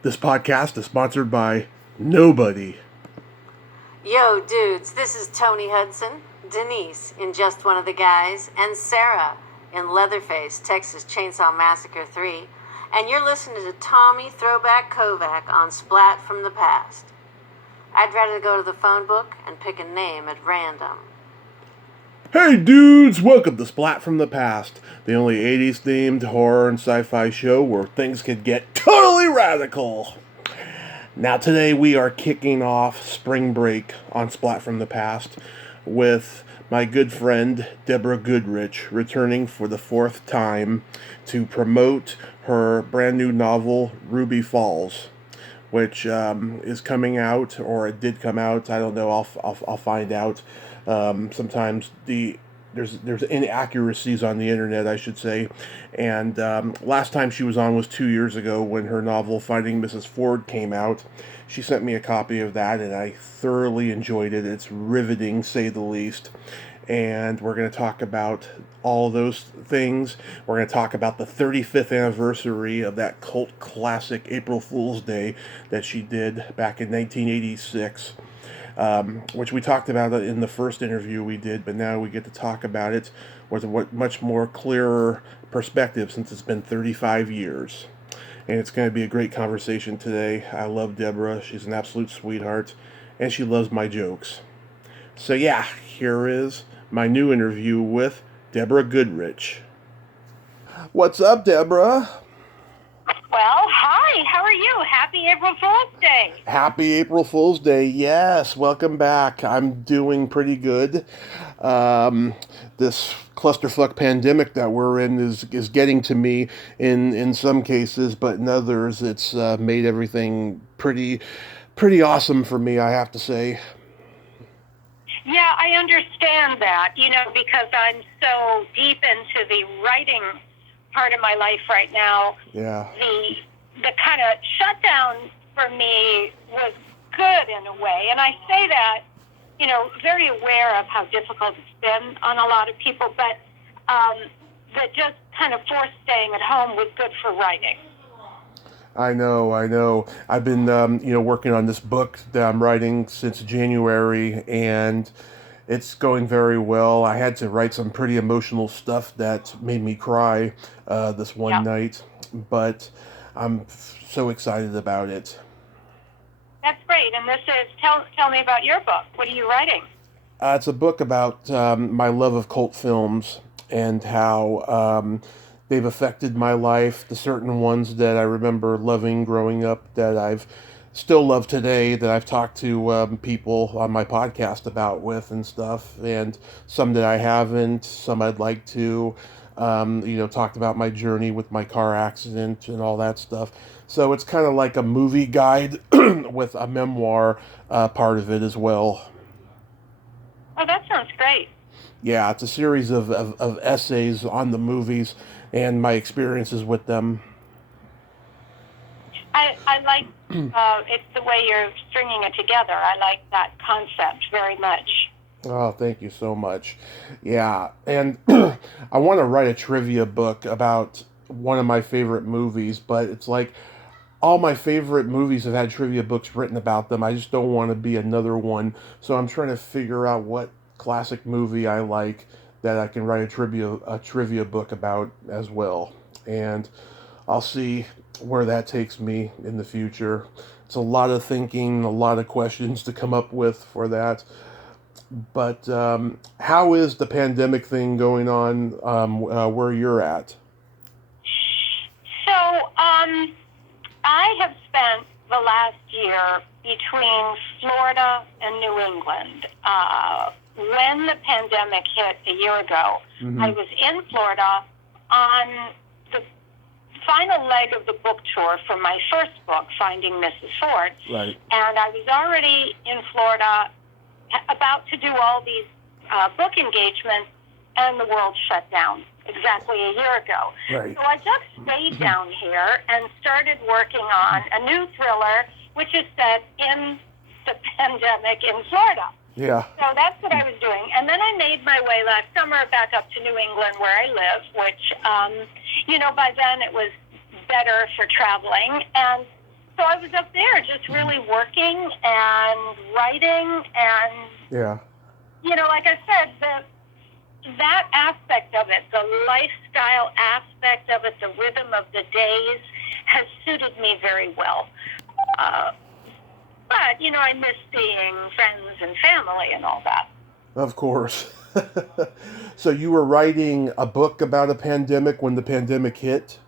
This podcast is sponsored by nobody. Yo, dudes, this is Tony Hudson, Denise in Just One of the Guys, and Sarah in Leatherface, Texas Chainsaw Massacre 3, and you're listening to Tommy Throwback Kovac on Splat from the Past. I'd rather go to the phone book and pick a name at random. Hey dudes, welcome to Splat from the Past, the only 80s themed horror and sci-fi show where things could get totally radical. Now today we are kicking off spring break on Splat from the Past with my good friend Deborah Goodrich returning for the fourth time to promote her brand new novel Ruby Falls, which is coming out, or it did come out. I don't know. I'll find out. Sometimes there's inaccuracies on the internet, I should say. And last time she was on was 2 years ago when her novel Finding Mrs. Ford came out. She sent me a copy of that, and I thoroughly enjoyed it. It's riveting, say the least. And we're going to talk about all those things. We're going to talk about the 35th anniversary of that cult classic April Fool's Day that she did back in 1986, which we talked about in the first interview we did, but now we get to talk about it with a much more clearer perspective since it's been 35 years. And it's going to be a great conversation today. I love Deborah. She's an absolute sweetheart, and she loves my jokes. So yeah, here is my new interview with Deborah Goodrich. What's up, Deborah? Well, hi, how are you? Happy April Fool's Day. Happy April Fool's Day, yes. Welcome back. I'm doing pretty good. This clusterfuck pandemic that we're in is getting to me in some cases, but in others it's made everything pretty awesome for me, I have to say. Yeah, I understand that, because I'm so deep into the writing part of my life right now. Yeah. The kind of shutdown for me was good in a way. And I say that, very aware of how difficult it's been on a lot of people, but that just kind of forced staying at home was good for writing. I know. I've been, working on this book that I'm writing since January, and it's going very well. I had to write some pretty emotional stuff that made me cry this one night, but I'm so excited about it. That's great. And this is, tell me about your book. What are you writing? It's a book about my love of cult films and how they've affected my life, the certain ones that I remember loving growing up that I've still love today, that I've talked to people on my podcast about with and stuff, and some that I haven't, some I'd like to, talked about my journey with my car accident and all that stuff. So it's kind of like a movie guide with a memoir part of it as well. Oh, that sounds great. Yeah, it's a series of essays on the movies and my experiences with them. I like it's the way you're stringing it together. I like that concept very much. Oh, thank you so much. Yeah, and I want to write a trivia book about one of my favorite movies, but it's like all my favorite movies have had trivia books written about them. I just don't want to be another one. So I'm trying to figure out what classic movie I like that I can write a trivia book about as well. And I'll see where that takes me in the future. It's a lot of thinking, a lot of questions to come up with for that. But how is the pandemic thing going on where you're at? So I have spent the last year between Florida and New England. When the pandemic hit a year ago, I was in Florida on the final leg of the book tour for my first book, Finding Mrs. Ford. Right. And I was already in Florida about to do all these book engagements, and the world shut down exactly a year ago. Right. So I just stayed down here and started working on a new thriller, which is set in the pandemic in Florida. Yeah. So that's what I was doing. And then I made my way last summer back up to New England where I live, which, by then it was better for traveling. And So I was up there just really working and writing and, Yeah. like I said, that aspect of it, the lifestyle aspect of it, the rhythm of the days has suited me very well. But, I miss seeing friends and family and all that. Of course. So you were writing a book about a pandemic when the pandemic hit?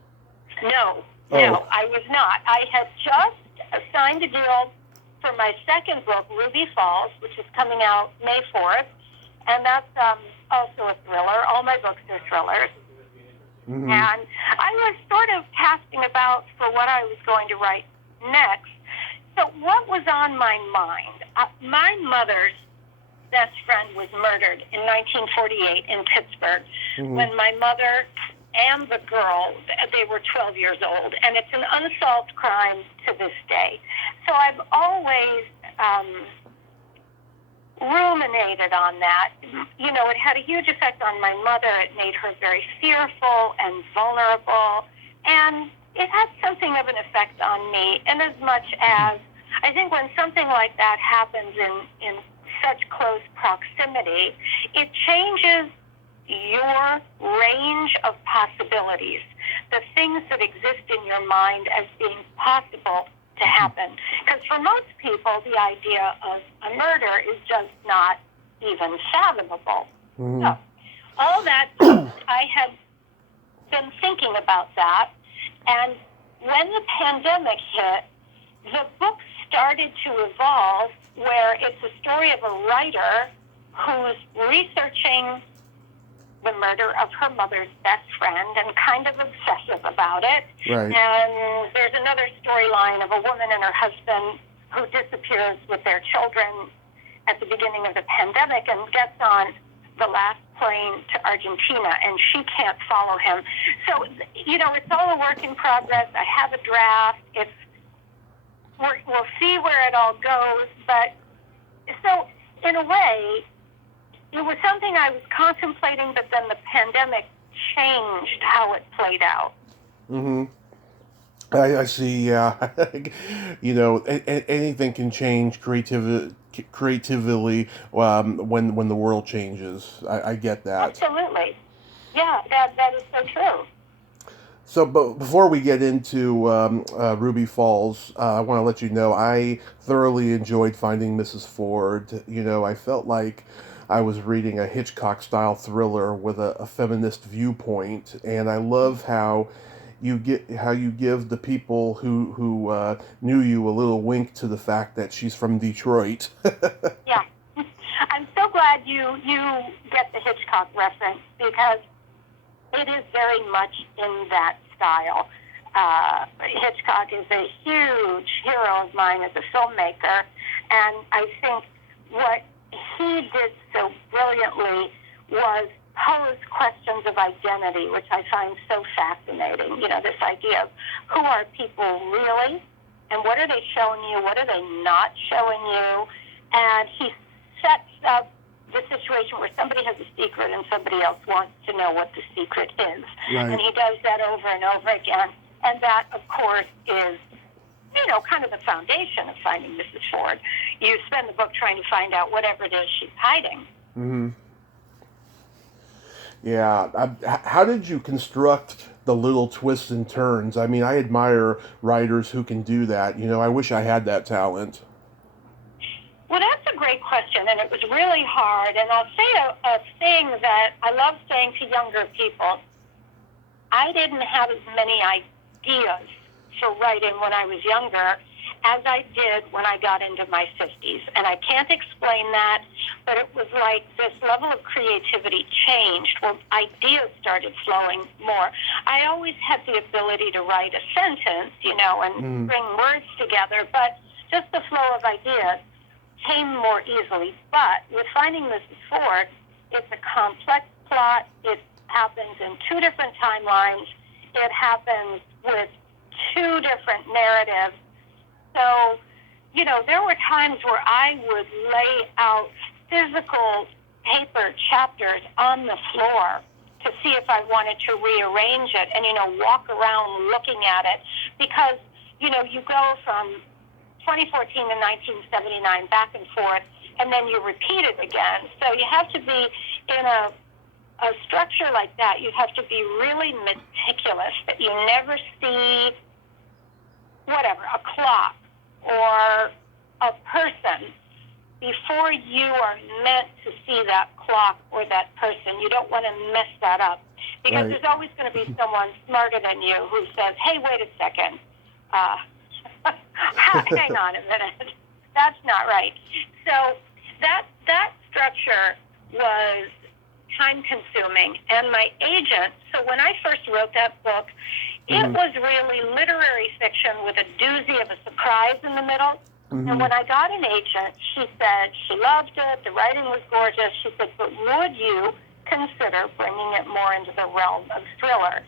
No, Oh. I was not. I had just signed a deal for my second book, Ruby Falls, which is coming out May 4th. And that's also a thriller. All my books are thrillers. Mm-hmm. And I was sort of casting about for what I was going to write next. So what was on my mind? My mother's best friend was murdered in 1948 in Pittsburgh, mm-hmm. when my mother and the girl, they were 12 years old, and it's an unsolved crime to this day. So I've always ruminated on that. It had a huge effect on my mother. It made her very fearful and vulnerable, and it had something of an effect on me, in as much as I think when something like that happens in such close proximity, it changes your range of possibilities, the things that exist in your mind as being possible to happen. Because for most people, the idea of a murder is just not even fathomable. Mm-hmm. So, all that, I had been thinking about that, and when the pandemic hit, the book started to evolve, where it's a story of a writer who's researching the murder of her mother's best friend and kind of obsessive about it. Right. And there's another storyline of a woman and her husband who disappears with their children at the beginning of the pandemic and gets on the last plane to Argentina, and she can't follow him. So, it's all a work in progress. I have a draft. We'll see where it all goes. But so, in a way, it was something I was contemplating, but then the pandemic changed how it played out. Mm-hmm. I see, yeah. Anything can change creatively when the world changes. I get that. Absolutely. Yeah, that is so true. So, but before we get into Ruby Falls, I want to let you know I thoroughly enjoyed finding Mrs. Ford. I felt like I was reading a Hitchcock-style thriller with a feminist viewpoint, and I love how you give the people who knew you a little wink to the fact that she's from Detroit. Yeah, I'm so glad you get the Hitchcock reference, because it is very much in that style. Hitchcock is a huge hero of mine as a filmmaker, and I think what he did so brilliantly was pose questions of identity, which I find so fascinating. This idea of who are people really, and what are they showing you, what are they not showing you, and he sets up the situation where somebody has a secret and somebody else wants to know what the secret is. Right. And he does that over and over again. And that, of course, is, kind of the foundation of finding Mrs. Ford. You spend the book trying to find out whatever it is she's hiding. Mm-hmm. Yeah. How did you construct the little twists and turns? I mean, I admire writers who can do that. I wish I had that talent. Well, that's a great question, and it was really hard. And I'll say a thing that I love saying to younger people. I didn't have as many ideas for writing when I was younger as I did when I got into my 50s. And I can't explain that, but it was like this level of creativity changed when ideas started flowing more. I always had the ability to write a sentence, and bring words together, but just the flow of ideas came more easily. But with finding Mrs. Ford, it's a complex plot. It happens in two different timelines. It happens with two different narratives. So, there were times where I would lay out physical paper chapters on the floor to see if I wanted to rearrange it and, walk around looking at it, because you go from 2014 to 1979 back and forth, and then you repeat it again. So you have to be in a structure like that. You have to be really meticulous, that you never see a clock or a person before you are meant to see that clock or that person. You don't want to mess that up, because there's always going to be someone smarter than you who says, hey, wait a second, hang on a minute, that's not right. So that structure was time-consuming, and my agent, so when I first wrote that book, it was really literary fiction with a doozy of a surprise in the middle. And when I got an agent, she said she loved it, the writing was gorgeous. She said, but would you consider bringing it more into the realm of thriller?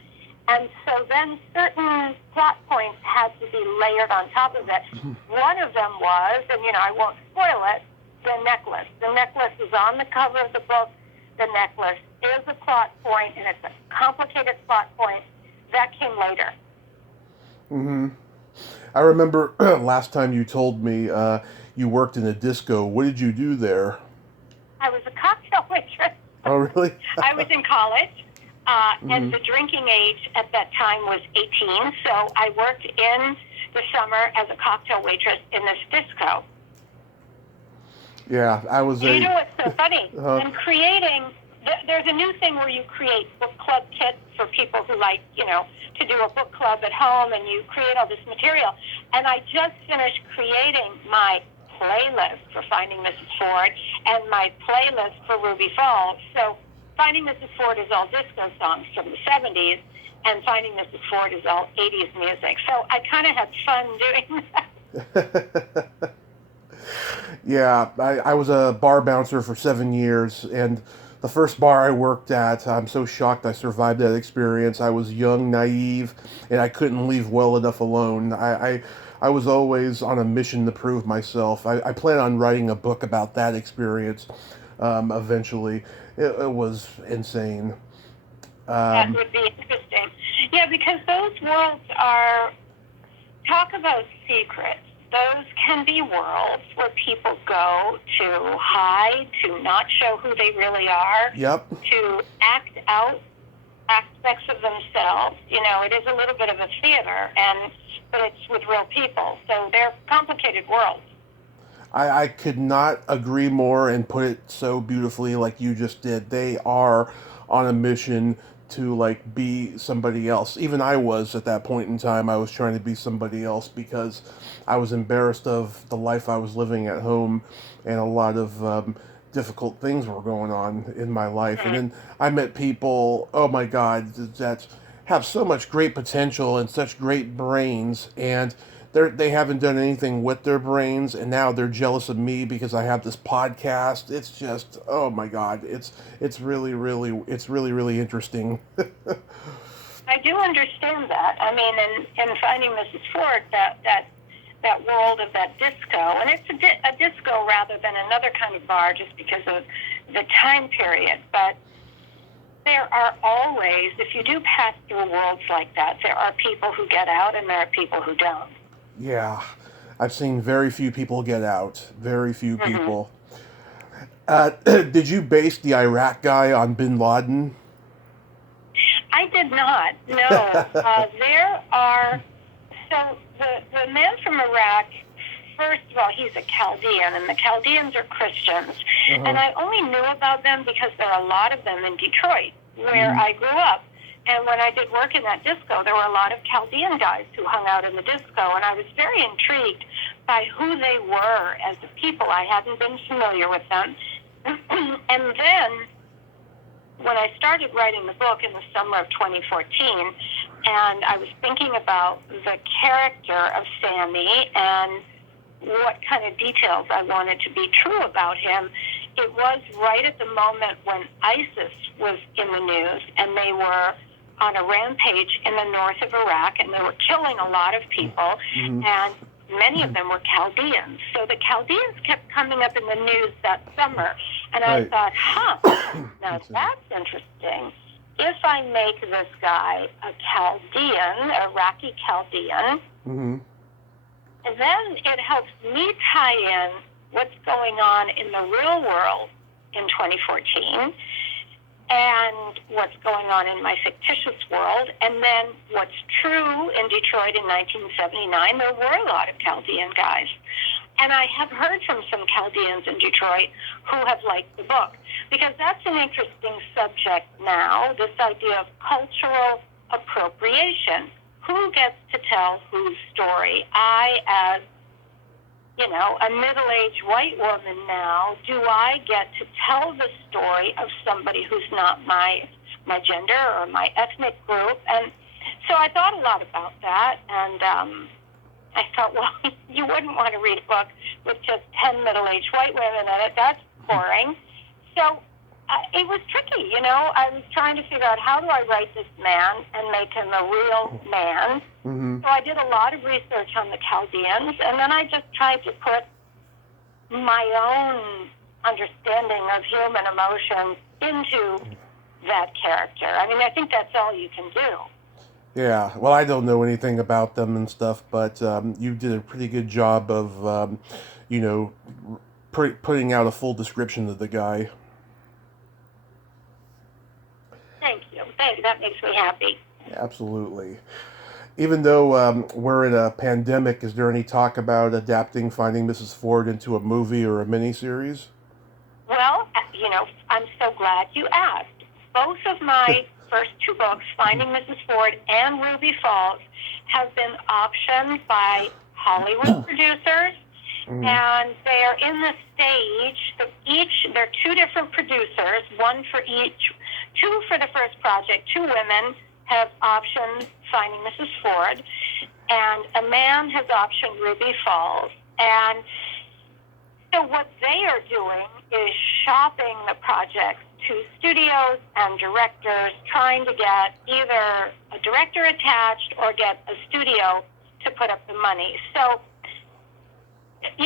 And so then certain plot points had to be layered on top of it. One of them was, and I won't spoil it, the necklace. The necklace is on the cover of the book. The necklace is a plot point, and it's a complicated plot point. That came later. I remember last time you told me you worked in a disco. What did you do there? I was a cocktail waitress. Oh, really? I was in college, and the drinking age at that time was 18, so I worked in the summer as a cocktail waitress in this disco. Yeah, I was You know what's so funny? In creating, there's a new thing where you create book club kits for people who like, to do a book club at home, and you create all this material. And I just finished creating my playlist for Finding Mrs. Ford and my playlist for Ruby Falls. So Finding Mrs. Ford is all disco songs from the 70s, and Finding Mrs. Ford is all 80s music. So I kind of had fun doing that. Yeah, I was a bar bouncer for 7 years, and the first bar I worked at, I'm so shocked I survived that experience. I was young, naive, and I couldn't leave well enough alone. I was always on a mission to prove myself. I plan on writing a book about that experience eventually. It was insane. That would be interesting. Yeah, because those worlds are, talk about secrets. Those can be worlds where people go to hide, to not show who they really are, to act out aspects of themselves. It is a little bit of a theater, but it's with real people. So they're complicated worlds. I could not agree more and put it so beautifully like you just did. They are on a mission to be somebody else. Even I was at that point in time. I was trying to be somebody else because I was embarrassed of the life I was living at home, and a lot of difficult things were going on in my life. And then I met people, oh my God, that have so much great potential and such great brains, and they haven't done anything with their brains, and now they're jealous of me because I have this podcast. It's just, oh my God, it's really interesting. I do understand that. I mean, in Finding Mrs. Ford, that world of that disco, and it's a disco rather than another kind of bar, just because of the time period. But there are always, if you do pass through worlds like that, there are people who get out and there are people who don't. Yeah, I've seen very few people get out. Very few people. Did you base the Iraq guy on Bin Laden? I did not, no. There are, so the man from Iraq, first of all, he's a Chaldean, and the Chaldeans are Christians. And I only knew about them because there are a lot of them in Detroit, where I grew up. And when I did work in that disco, there were a lot of Chaldean guys who hung out in the disco, and I was very intrigued by who they were as a people. I hadn't been familiar with them. And then, when I started writing the book in the summer of 2014, and I was thinking about the character of Sammy and what kind of details I wanted to be true about him, it was right at the moment when ISIS was in the news, and they were on a rampage in the north of Iraq, and they were killing a lot of people, and many of them were Chaldeans. So the Chaldeans kept coming up in the news that summer, and I thought, now that's interesting. If I make this guy a Chaldean, Iraqi Chaldean, then it helps me tie in what's going on in the real world in 2014 and what's going on in my fictitious world, and then what's true in Detroit in 1979. There were a lot of Chaldean guys. And I have heard from some Chaldeans in Detroit who have liked the book, because that's an interesting subject now, this idea of cultural appropriation. Who gets to tell whose story? I, as a middle-aged white woman now, do I get to tell the story of somebody who's not my gender or my ethnic group? And so I thought a lot about that, and I thought, well, you wouldn't want to read a book with just 10 middle-aged white women in it. That's boring. So it was tricky, I was trying to figure out, how do I write this man and make him a real man? Mm-hmm. So I did a lot of research on the Chaldeans, and then I just tried to put my own understanding of human emotions into that character. I mean, I think that's all you can do. Yeah, well, I don't know anything about them and stuff, but you did a pretty good job of, putting out a full description of the guy. Thank you. That makes me happy. Absolutely. Even though we're in a pandemic, is there any talk about adapting Finding Mrs. Ford into a movie or a miniseries? Well, I'm so glad you asked. Both of my first two books, Finding Mrs. Ford and Ruby Falls, have been optioned by Hollywood producers, and they're in the stage. They're two different producers, one for each. Two for the first project. Two women have optioned Finding Mrs. Ford, and a man has optioned Ruby Falls. And so what they are doing is shopping the project to studios and directors, trying to get either a director attached or get a studio to put up the money. So,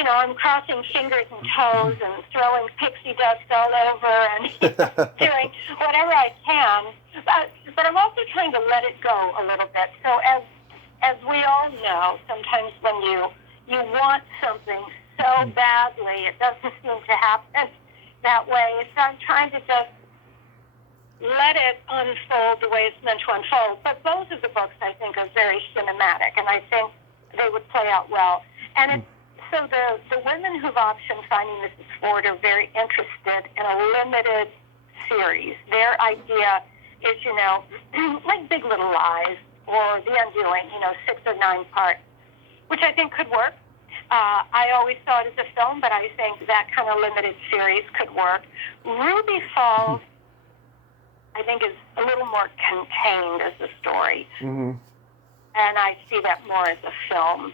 I'm crossing fingers and toes and throwing pixie dust all over and doing whatever I can. But I'm also trying to let it go a little bit. So as we all know, sometimes when you want something so badly, it doesn't seem to happen that way. So I'm trying to just let it unfold the way it's meant to unfold. But both of the books, I think, are very cinematic, and I think they would play out well. And so the women who've optioned Finding Mrs. Ford are very interested in a limited series. Their idea is, like Big Little Lies or The Undoing, 6 or 9 parts, which I think could work. I always saw it as a film, but I think that kind of limited series could work. Ruby Falls, I think, is a little more contained as a story. Mm-hmm. And I see that more as a film.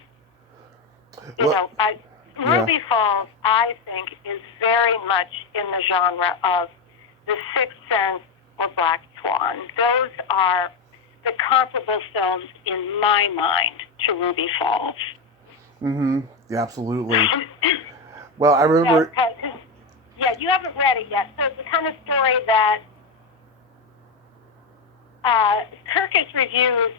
Ruby Falls, I think, is very much in the genre of The Sixth Sense or Black Swan. Those are the comparable films in my mind to Ruby Falls. Mm-hmm. Yeah, absolutely. Well, I remember... You haven't read it yet. So it's the kind of story that Kirkus reviews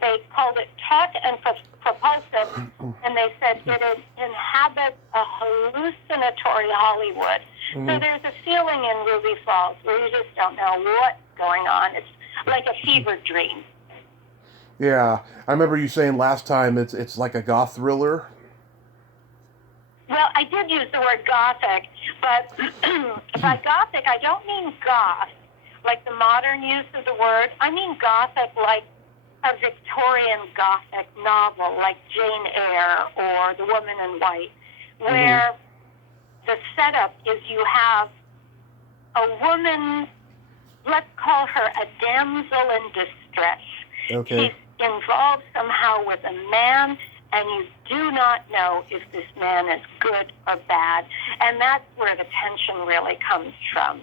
they called it taut and propulsive, and they said it inhabits a hallucinatory Hollywood. Mm-hmm. So there's a feeling in Ruby Falls where you just don't know what's going on. It's like a fever dream. Yeah, I remember you saying last time it's like a goth thriller. Well, I did use the word gothic, but by gothic I don't mean goth, like the modern use of the word. I mean gothic like a Victorian Gothic novel like Jane Eyre or The Woman in White, where the setup is you have a woman, let's call her a damsel in distress. Okay. She's involved somehow with a man, and you do not know if this man is good or bad, and that's where the tension really comes from.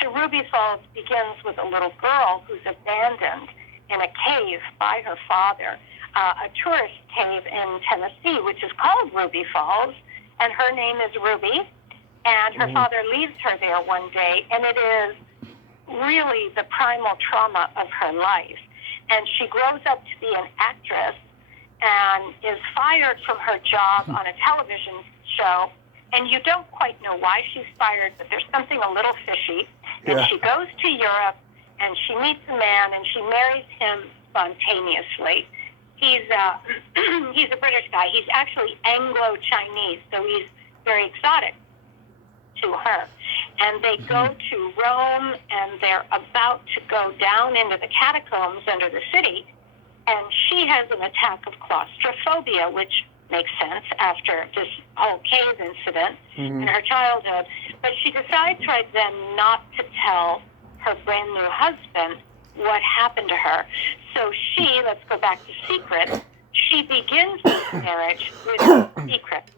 So Ruby Falls begins with a little girl who's abandoned in a cave by her father, a tourist cave in Tennessee, which is called Ruby Falls, and her name is Ruby, and her father leaves her there one day, and it is really the primal trauma of her life. And she grows up to be an actress, and is fired from her job on a television show, and you don't quite know why she's fired, but there's something a little fishy. And she goes to Europe, and she meets a man, and she marries him spontaneously. He's he's a British guy. He's actually Anglo-Chinese, so he's very exotic to her. And they go to Rome, and they're about to go down into the catacombs under the city, and she has an attack of claustrophobia, which makes sense after this whole cave incident in her childhood. But she decides right then not to tell her brand new husband what happened to her. So she, let's go back to secret, she begins this marriage with a secret.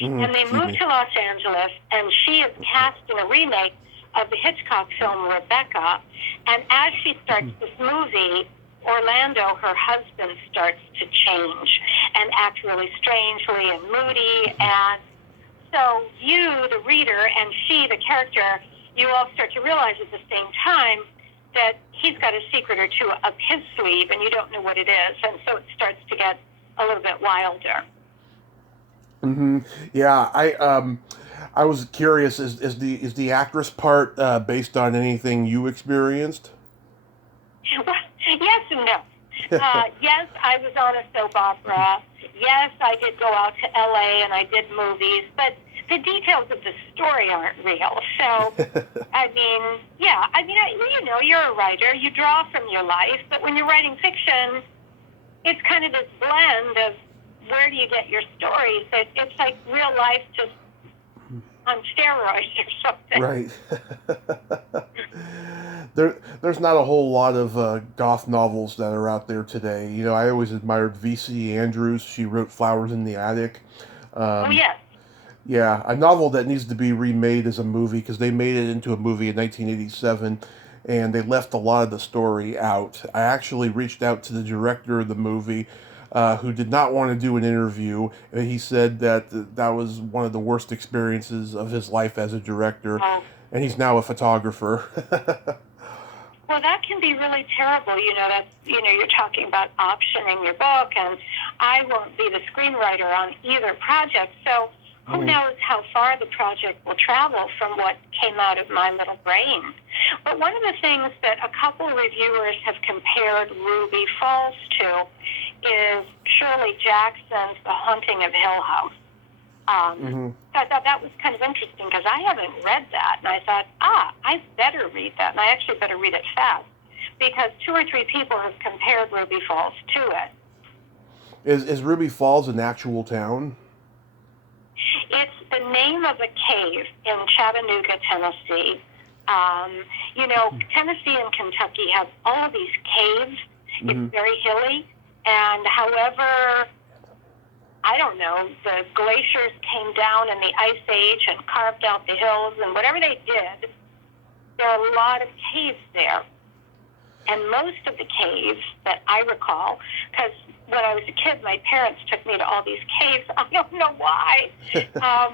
And they move to Los Angeles, and she is cast in a remake of the Hitchcock film Rebecca. And as she starts this movie, Orlando, her husband, starts to change and act really strangely and moody. And so you, the reader, and she, the character, you all start to realize at the same time that he's got a secret or two up his sleeve, and you don't know what it is. And so it starts to get a little bit wilder. Yeah, I was curious. Is the actress part based on anything you experienced? Well, yes and no. Yes, I was on a soap opera. Yes, I did go out to LA and I did movies, but the details of the story aren't real. So, you're a writer. You draw from your life, but when you're writing fiction, it's kind of this blend of where do you get your stories? It's like real life just on steroids or something. Right. There's not a whole lot of goth novels that are out there today. You know, I always admired V.C. Andrews. She wrote Flowers in the Attic. Oh, yes. Yeah, a novel that needs to be remade as a movie, because they made it into a movie in 1987, and they left a lot of the story out. I actually reached out to the director of the movie, who did not want to do an interview. He said that that was one of the worst experiences of his life as a director, and he's now a photographer. Well, that can be really terrible. You're talking about optioning your book, and I won't be the screenwriter on either project, so who knows how far the project will travel from what came out of my little brain. But one of the things that a couple of reviewers have compared Ruby Falls to is Shirley Jackson's The Haunting of Hill House. I thought that was kind of interesting because I haven't read that, and I thought, I better read that, and I actually better read it fast because 2 or 3 people have compared Ruby Falls to it. Is Ruby Falls an actual town? It's the name of a cave in Chattanooga, Tennessee. Tennessee and Kentucky have all of these caves. It's very hilly, and however, I don't know, the glaciers came down in the Ice Age and carved out the hills, and whatever they did, there are a lot of caves there. And most of the caves that I recall, because when I was a kid, my parents took me to all these caves. I don't know why.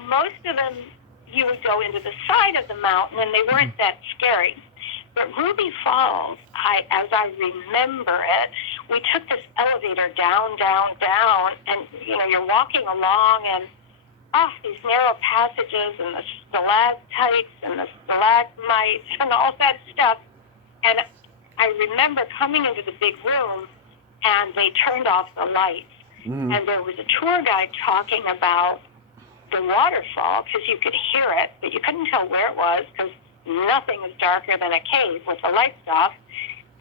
Most of them, you would go into the side of the mountain, and they weren't that scary. But Ruby Falls, as I remember it, we took this elevator down, down, down, and, you're walking along, and these narrow passages, and the stalactites, and the stalagmites, and all that stuff. And I remember coming into the big room, and they turned off the lights. And there was a tour guide talking about the waterfall, because you could hear it, but you couldn't tell where it was, because nothing is darker than a cave with the lights off.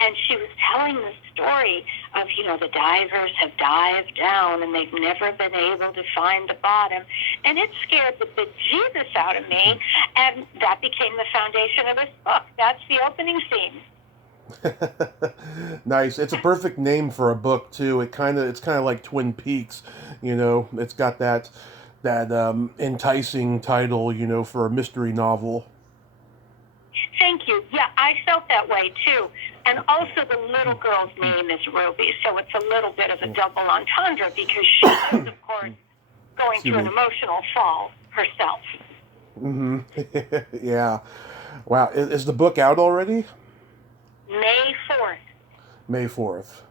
And she was telling the story of, the divers have dived down and they've never been able to find the bottom. And it scared the bejesus out of me. And that became the foundation of this book. That's the opening scene. Nice. It's a perfect name for a book too. It's kind of like Twin Peaks. It's got that enticing title, for a mystery novel. Thank you. Yeah, I felt that way too. And also the little girl's name is Ruby, so it's a little bit of a double entendre because she is, of course, going through an emotional fall herself. Yeah. Wow. Is the book out already? May 4th. May 4th.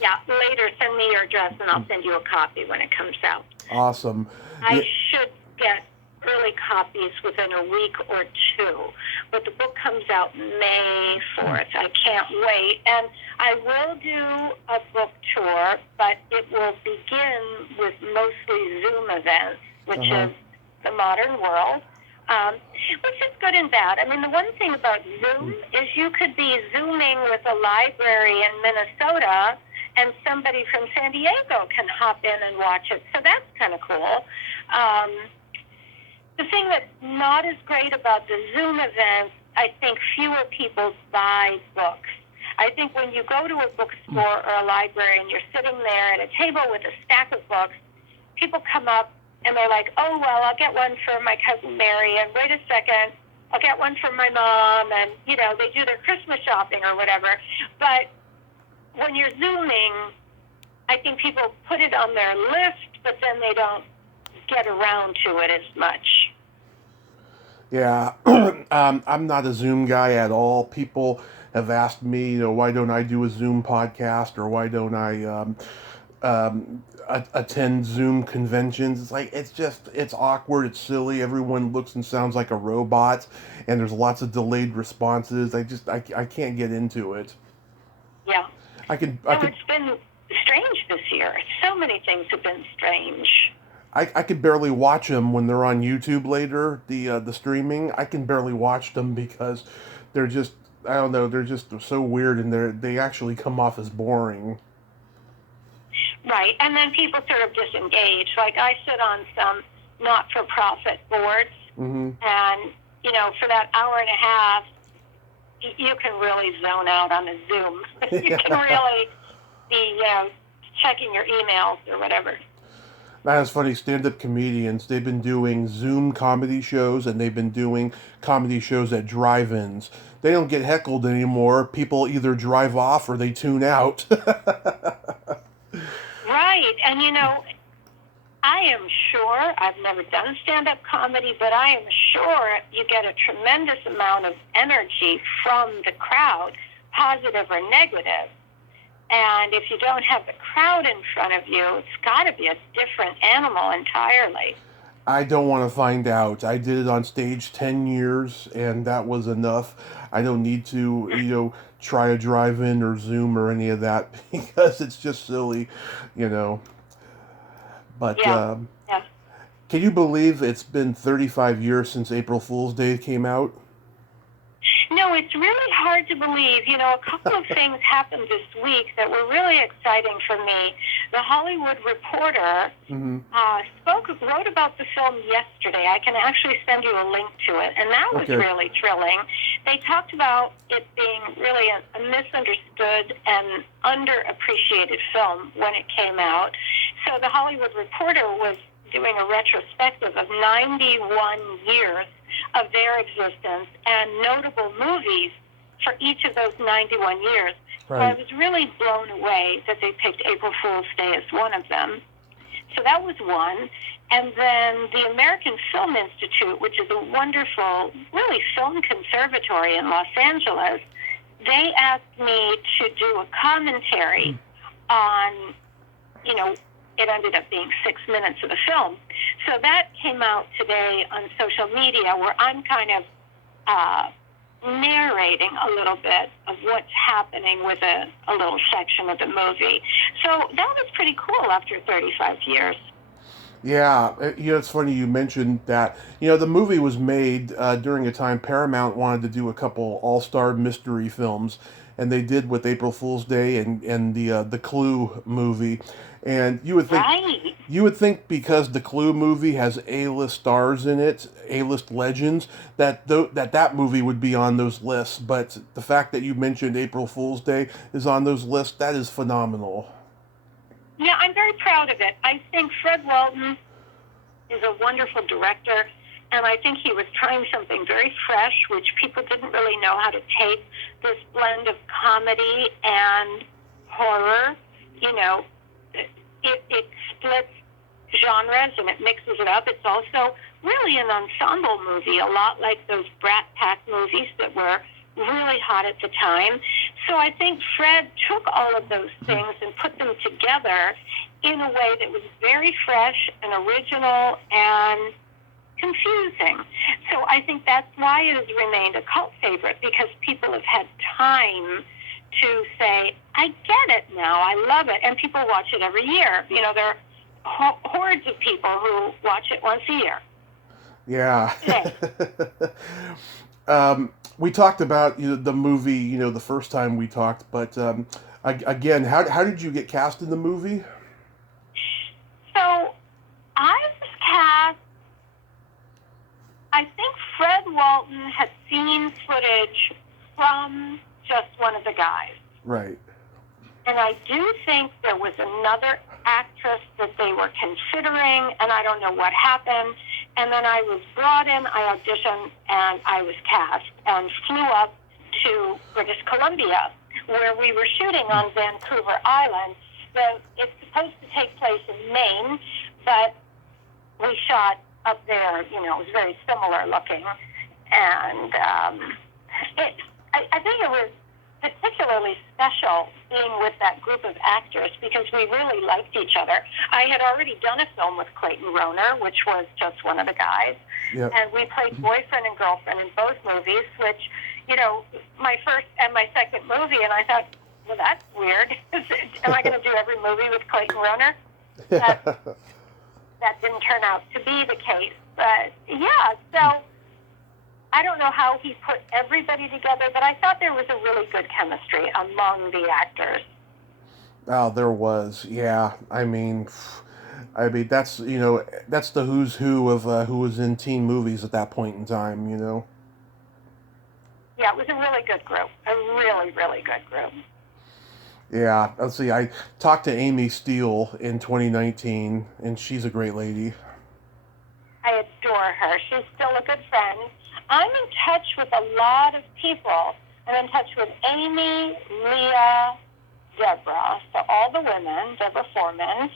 later send me your address and I'll send you a copy when it comes out. Awesome. I should get early copies within a week or two, but the book comes out May 4th. I can't wait. And I will do a book tour, but it will begin with mostly Zoom events, which is the modern world, which is good and bad. I mean, the one thing about Zoom is you could be Zooming with a library in Minnesota, and somebody from San Diego can hop in and watch it. So that's kind of cool. The thing that's not as great about the Zoom events, I think fewer people buy books. I think when you go to a bookstore or a library and you're sitting there at a table with a stack of books, people come up and they're like, oh, well, I'll get one for my cousin Mary, and wait a second, I'll get one for my mom, and, you know, they do their Christmas shopping or whatever. But when you're Zooming, I think people put it on their list, but then they don't get around to it as much. Yeah, I'm not a Zoom guy at all. People have asked me, you know, why don't I do a Zoom podcast, or why don't I attend Zoom conventions? It's like, it's awkward, it's silly, everyone looks and sounds like a robot, and there's lots of delayed responses. I can't get into it. Yeah. It's been strange this year. So many things have been strange. I could barely watch them when they're on YouTube later, the streaming. I can barely watch them because they're just, I don't know, they're just so weird, and they actually come off as boring. Right, and then people sort of disengage. Like, I sit on some not-for-profit boards, and, you know, for that hour and a half, you can really zone out on a Zoom. You can really be, you know, checking your emails or whatever. That is funny. Stand-up comedians, they've been doing Zoom comedy shows, and they've been doing comedy shows at drive-ins. They don't get heckled anymore. People either drive off or they tune out. Right, and you know, I am sure, I've never done stand-up comedy, but I am sure you get a tremendous amount of energy from the crowd, positive or negative. And if you don't have the crowd in front of you, it's got to be a different animal entirely. I don't want to find out. I did it on stage 10 years, and that was enough. I don't need to, you know, try a drive-in or Zoom or any of that, because it's just silly, you know. But yeah. Can you believe it's been 35 years since April Fool's Day came out? No, it's really hard to believe. You know, a couple of things happened this week that were really exciting for me. The Hollywood Reporter wrote about the film yesterday. I can actually send you a link to it, and that was really thrilling. They talked about it being really a misunderstood and underappreciated film when it came out. So the Hollywood Reporter was doing a retrospective of 91 years of their existence and notable movies for each of those 91 years. Right. So I was really blown away that they picked April Fool's Day as one of them. So that was one. And then the American Film Institute, which is a wonderful, really film conservatory in Los Angeles, they asked me to do a commentary on, you know, it ended up being 6 minutes of the film. So that came out today on social media, where I'm kind of narrating a little bit of what's happening with a little section of the movie. So that was pretty cool after 35 years. Yeah, you know, it's funny you mentioned that. You know, the movie was made during a time Paramount wanted to do a couple all-star mystery films, and they did with April Fool's Day and the Clue movie. And you would think because the Clue movie has A-list stars in it, A-list legends, that movie would be on those lists. But the fact that you mentioned April Fool's Day is on those lists, that is phenomenal. Yeah, I'm very proud of it. I think Fred Walton is a wonderful director, and I think he was trying something very fresh, which people didn't really know how to take, this blend of comedy and horror. You know, it splits genres and it mixes it up. It's also really an ensemble movie, a lot like those Brat Pack movies that were really hot at the time. So I think Fred took all of those things and put them together in a way that was very fresh and original and confusing. So I think that's why it has remained a cult favorite, because people have had time to say, I get it now, I love it. And people watch it every year. You know, there are hordes of people who watch it once a year. Yeah. We talked about the movie, the first time we talked, but again, how did you get cast in the movie? So I was cast. I think Fred Walton had seen footage from just one of the guys. Right. And I do think there was another actress that they were considering, and I don't know what happened. And then I was brought in, I auditioned, and I was cast and flew up to British Columbia, where we were shooting on Vancouver Island. It's supposed to take place in Maine, but we shot up there, it was very similar looking. And I think it was particularly special being with that group of actors because we really liked each other. I had already done a film with Clayton Rohner, which was just one of the guys. Yep. And we played boyfriend and girlfriend in both movies, which, my first and my second movie, and I thought, well, that's weird. Am I going to do every movie with Clayton Rohner? That didn't turn out to be the case. But, yeah, so I don't know how he put everybody together, but I thought there was a really good chemistry among the actors. Oh, there was, yeah. I mean, that's that's the who's who of who was in teen movies at that point in time. Yeah, it was a really good group. A really, really good group. Yeah, let's see. I talked to Amy Steele in 2019, and she's a great lady. I adore her. She's still a good friend. I'm in touch with a lot of people. I'm in touch with Amy, Leah, Deborah, so all the women, Deborah Foreman.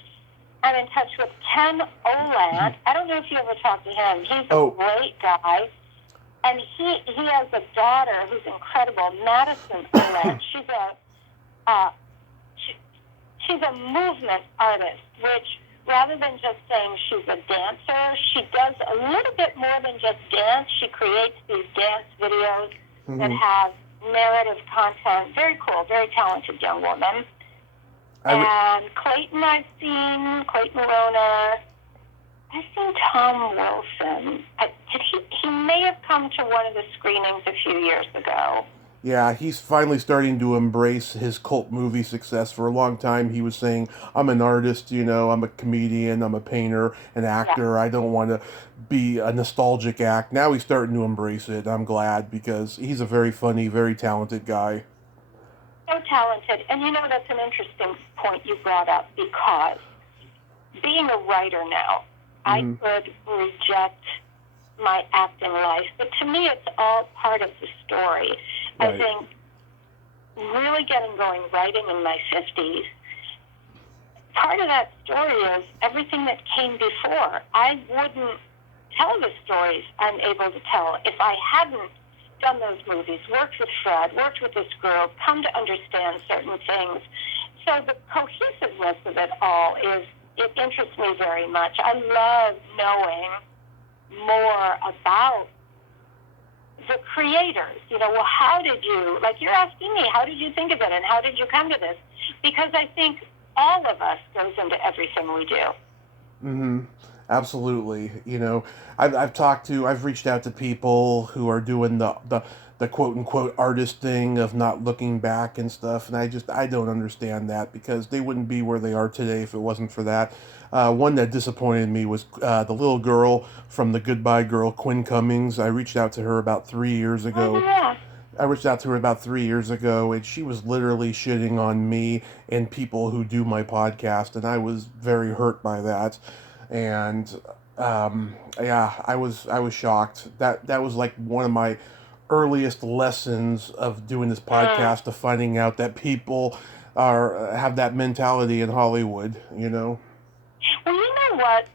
I'm in touch with Ken Oland. I don't know if you ever talked to him. He's a great guy. And he has a daughter who's incredible, Madison Oland. She's a movement artist, which rather than just saying she's a dancer, she does a little bit more than just dance. She creates these dance videos that have narrative content. Very cool, very talented young woman. And Clayton I've seen, Clayton Rohner. I've seen Tom Wilson. He may have come to one of the screenings a few years ago. Yeah, he's finally starting to embrace his cult movie success. For a long time, he was saying, I'm an artist, I'm a comedian, I'm a painter, an actor. Yeah. I don't want to be a nostalgic act. Now he's starting to embrace it. I'm glad because he's a very funny, very talented guy. So talented. And that's an interesting point you brought up because being a writer now, I could reject my acting life, but to me it's all part of the story. Right. I think really getting going writing in my 50s, part of that story is everything that came before. I wouldn't tell the stories I'm able to tell if I hadn't done those movies, worked with Fred, worked with this group, come to understand certain things. So the cohesiveness of it all it interests me very much. I love knowing more about the creators. Well, how did you, like you're asking me, how did you think of it and how did you come to this? Because I think all of us goes into everything we do. Mm-hmm. Absolutely. I've reached out to people who are doing the quote unquote artist thing of not looking back and stuff. And I don't understand that because they wouldn't be where they are today if it wasn't for that. One that disappointed me was the little girl from the Goodbye Girl, Quinn Cummings. I reached out to her about 3 years ago. Oh, yeah. I reached out to her about 3 years ago, and she was literally shitting on me and people who do my podcast, and I was very hurt by that. And I was shocked. That was like one of my earliest lessons of doing this podcast, of finding out that people have that mentality in Hollywood. Well, you know what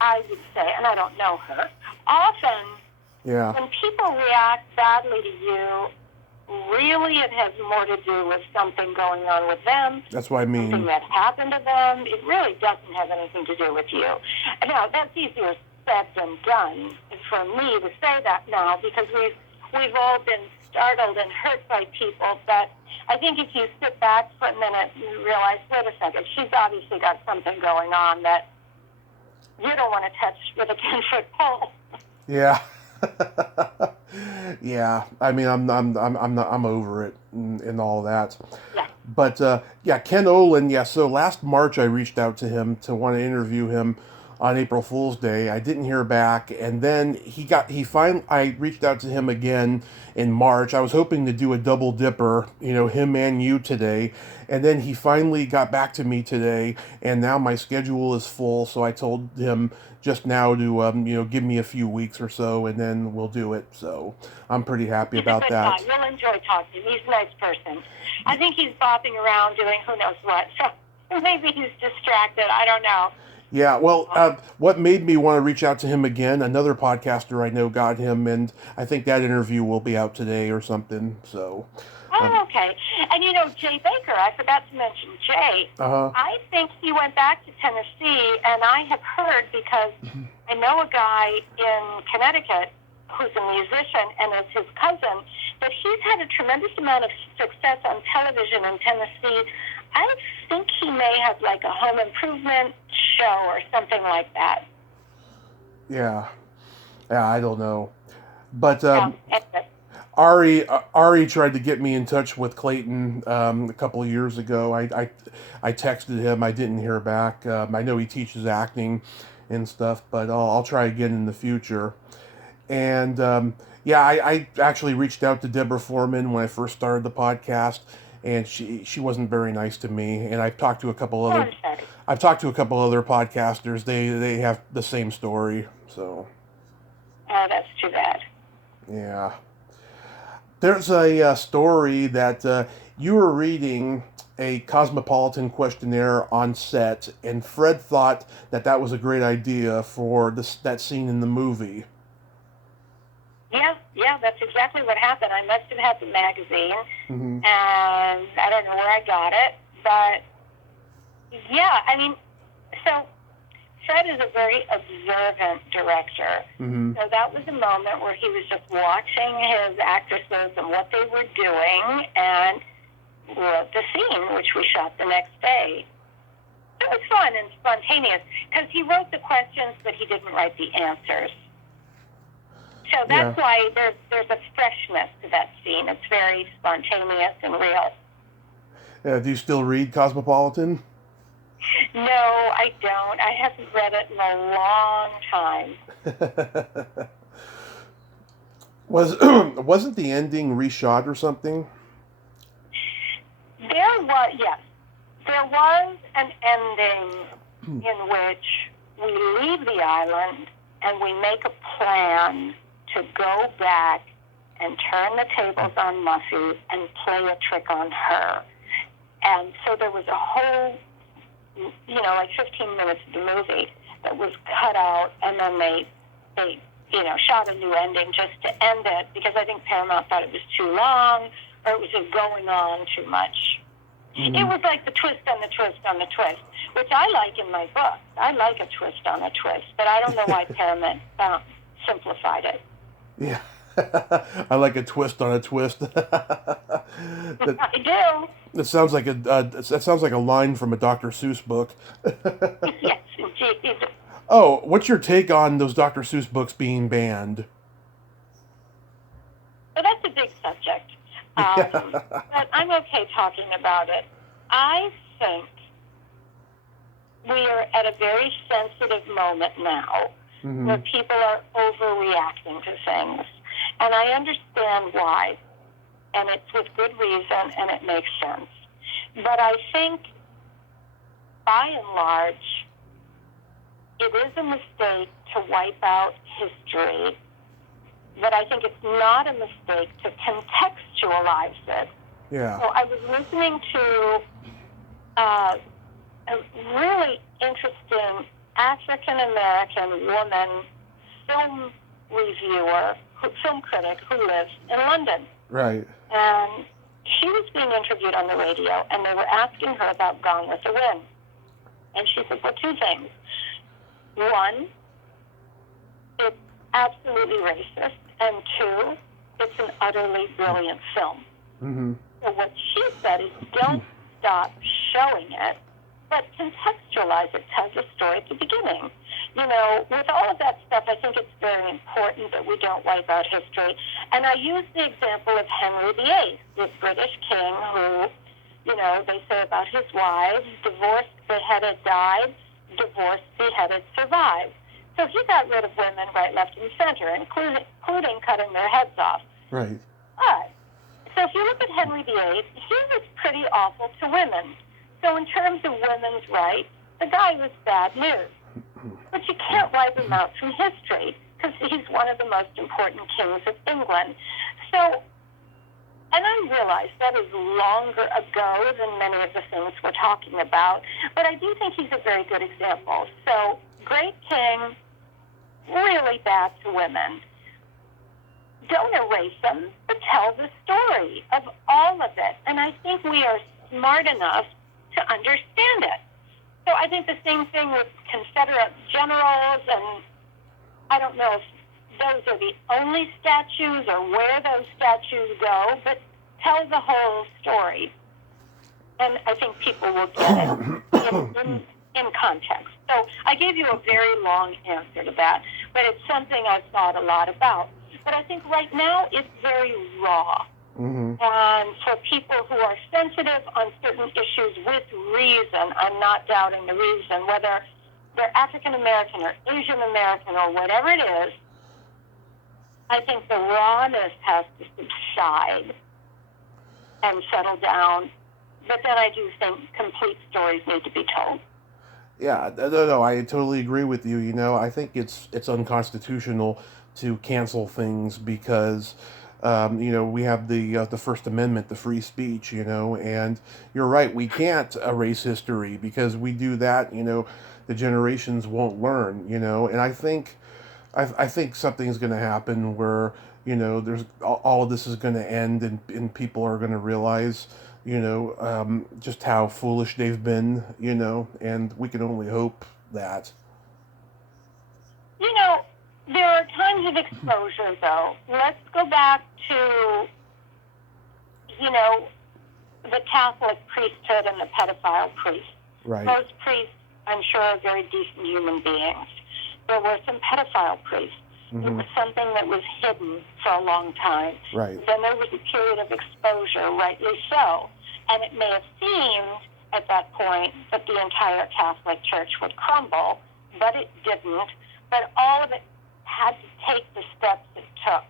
I would say, and I don't know her. Often, when people react badly to you, really it has more to do with something going on with them. That's what I mean. Something that happened to them. It really doesn't have anything to do with you. Now, that's easier said than done for me to say that now, because we've all been startled and hurt by people. But I think if you sit back for a minute and realize, wait a second, she's obviously got something going on that you don't want to touch with a 10-foot pole. Yeah. Yeah. I mean, I'm over it and all that. Yeah. But yeah, Ken Olin. Yeah. So last March, I reached out to him to want to interview him on April Fool's Day. I didn't hear back, and then I reached out to him again in March. I was hoping to do a double dipper, him and you today, and then he finally got back to me today, and now my schedule is full, so I told him just now to give me a few weeks or so, and then we'll do it. So I'm pretty happy about that. You'll enjoy talking. He's a nice person. I think he's bopping around doing who knows what, so maybe he's distracted. I don't know. Yeah, well, what made me want to reach out to him again, another podcaster I know got him, and I think that interview will be out today or something, so... okay. And Jay Baker, I forgot to mention Jay. I think he went back to Tennessee, and I have heard, because I know a guy in Connecticut who's a musician and is his cousin, that he's had a tremendous amount of success on television in Tennessee. I think he may have like a home improvement show or something like that. Yeah, I don't know. But Anyway. Ari tried to get me in touch with Clayton a couple of years ago. I texted him. I didn't hear back. I know he teaches acting and stuff, but I'll try again in the future. And I actually reached out to Deborah Foreman when I first started the podcast, and she wasn't very nice to me. And I've talked to a couple other podcasters. They have the same story. So. Oh, that's too bad. Yeah. There's a story that you were reading a Cosmopolitan questionnaire on set, and Fred thought that was a great idea for that scene in the movie. Yeah, that's exactly what happened. I must have had the magazine, Mm-hmm. and I don't know where I got it, but yeah, I mean, so Fred is a very observant director. Mm-hmm. So that was a moment where he was just watching his actresses and what they were doing, and wrote the scene, which we shot the next day. It was fun and spontaneous, because he wrote the questions, but he didn't write the answers. So that's why there's a freshness to that scene. It's very spontaneous and real. Do you still read Cosmopolitan? No, I don't. I haven't read it in a long time. Wasn't the ending reshot or something? There was an ending in which we leave the island and we make a plan to go back and turn the tables on Muffy and play a trick on her. And so there was a whole, 15 minutes of the movie that was cut out, and then they shot a new ending just to end it, because I think Paramount thought it was too long, or it was just going on too much. Mm-hmm. It was like the twist on the twist on the twist, which I like in my book. I like a twist on a twist, but I don't know why Paramount simplified it. Yeah. I like a twist on a twist. I do. That sounds like a line from a Dr. Seuss book. Yes, indeed. Oh, what's your take on those Dr. Seuss books being banned? Well, that's a big subject. But I'm okay talking about it. I think we are at a very sensitive moment now, mm-hmm. where people are overreacting to things. And I understand why. And it's with good reason, and it makes sense. But I think, by and large, it is a mistake to wipe out history. But I think it's not a mistake to contextualize it. Yeah. So I was listening to a really interesting African-American woman film reviewer, film critic who lives in London. Right. And she was being interviewed on the radio, and they were asking her about Gone with the Wind. And she said, well, two things. One, it's absolutely racist. And two, it's an utterly brilliant film. Mm-hmm. So what she said is don't stop showing it, but contextualize it, tell the story at the beginning. You know, with all of that stuff, I think it's very important that we don't wipe out history. And I use the example of Henry VIII, this British king who, you know, they say about his wives, divorced, beheaded, died, divorced, beheaded, survived. So he got rid of women right, left, and center, including cutting their heads off. Right. But, so if you look at Henry VIII, he was pretty awful to women. So in terms of women's rights, the guy was bad news. But you can't wipe him out from history because he's one of the most important kings of England. So, and I realize that is longer ago than many of the things we're talking about, but I do think he's a very good example. So, great king, really bad to women. Don't erase them, but tell the story of all of it. And I think we are smart enough to understand it. So I think the same thing with Confederate generals, and I don't know if those are the only statues or where those statues go, but tell the whole story. And I think people will get it in context. So I gave you a very long answer to that, but it's something I've thought a lot about. But I think right now it's very raw. Mm-hmm. And for people who are sensitive on certain issues with reason, I'm not doubting the reason, whether they're African American or Asian American or whatever it is, I think the rawness has to subside and settle down. But then I do think complete stories need to be told. Yeah, no, I totally agree with you. You know, I think it's unconstitutional to cancel things because, you know, we have the First Amendment, the free speech, you know, and you're right, we can't erase history because we do that, you know, the generations won't learn, you know, and I think something's going to happen where, you know, there's all of this is going to end and people are going to realize, you know, just how foolish they've been, you know, and we can only hope that. You know, there are times of exposure, though. Let's go back to, you know, the Catholic priesthood and the pedophile priests. Right. Those priests, I'm sure, are very decent human beings. There were some pedophile priests. Mm-hmm. It was something that was hidden for a long time. Right. Then there was a period of exposure, rightly so. And it may have seemed at that point that the entire Catholic Church would crumble, but it didn't. But all of it had to take the steps it took.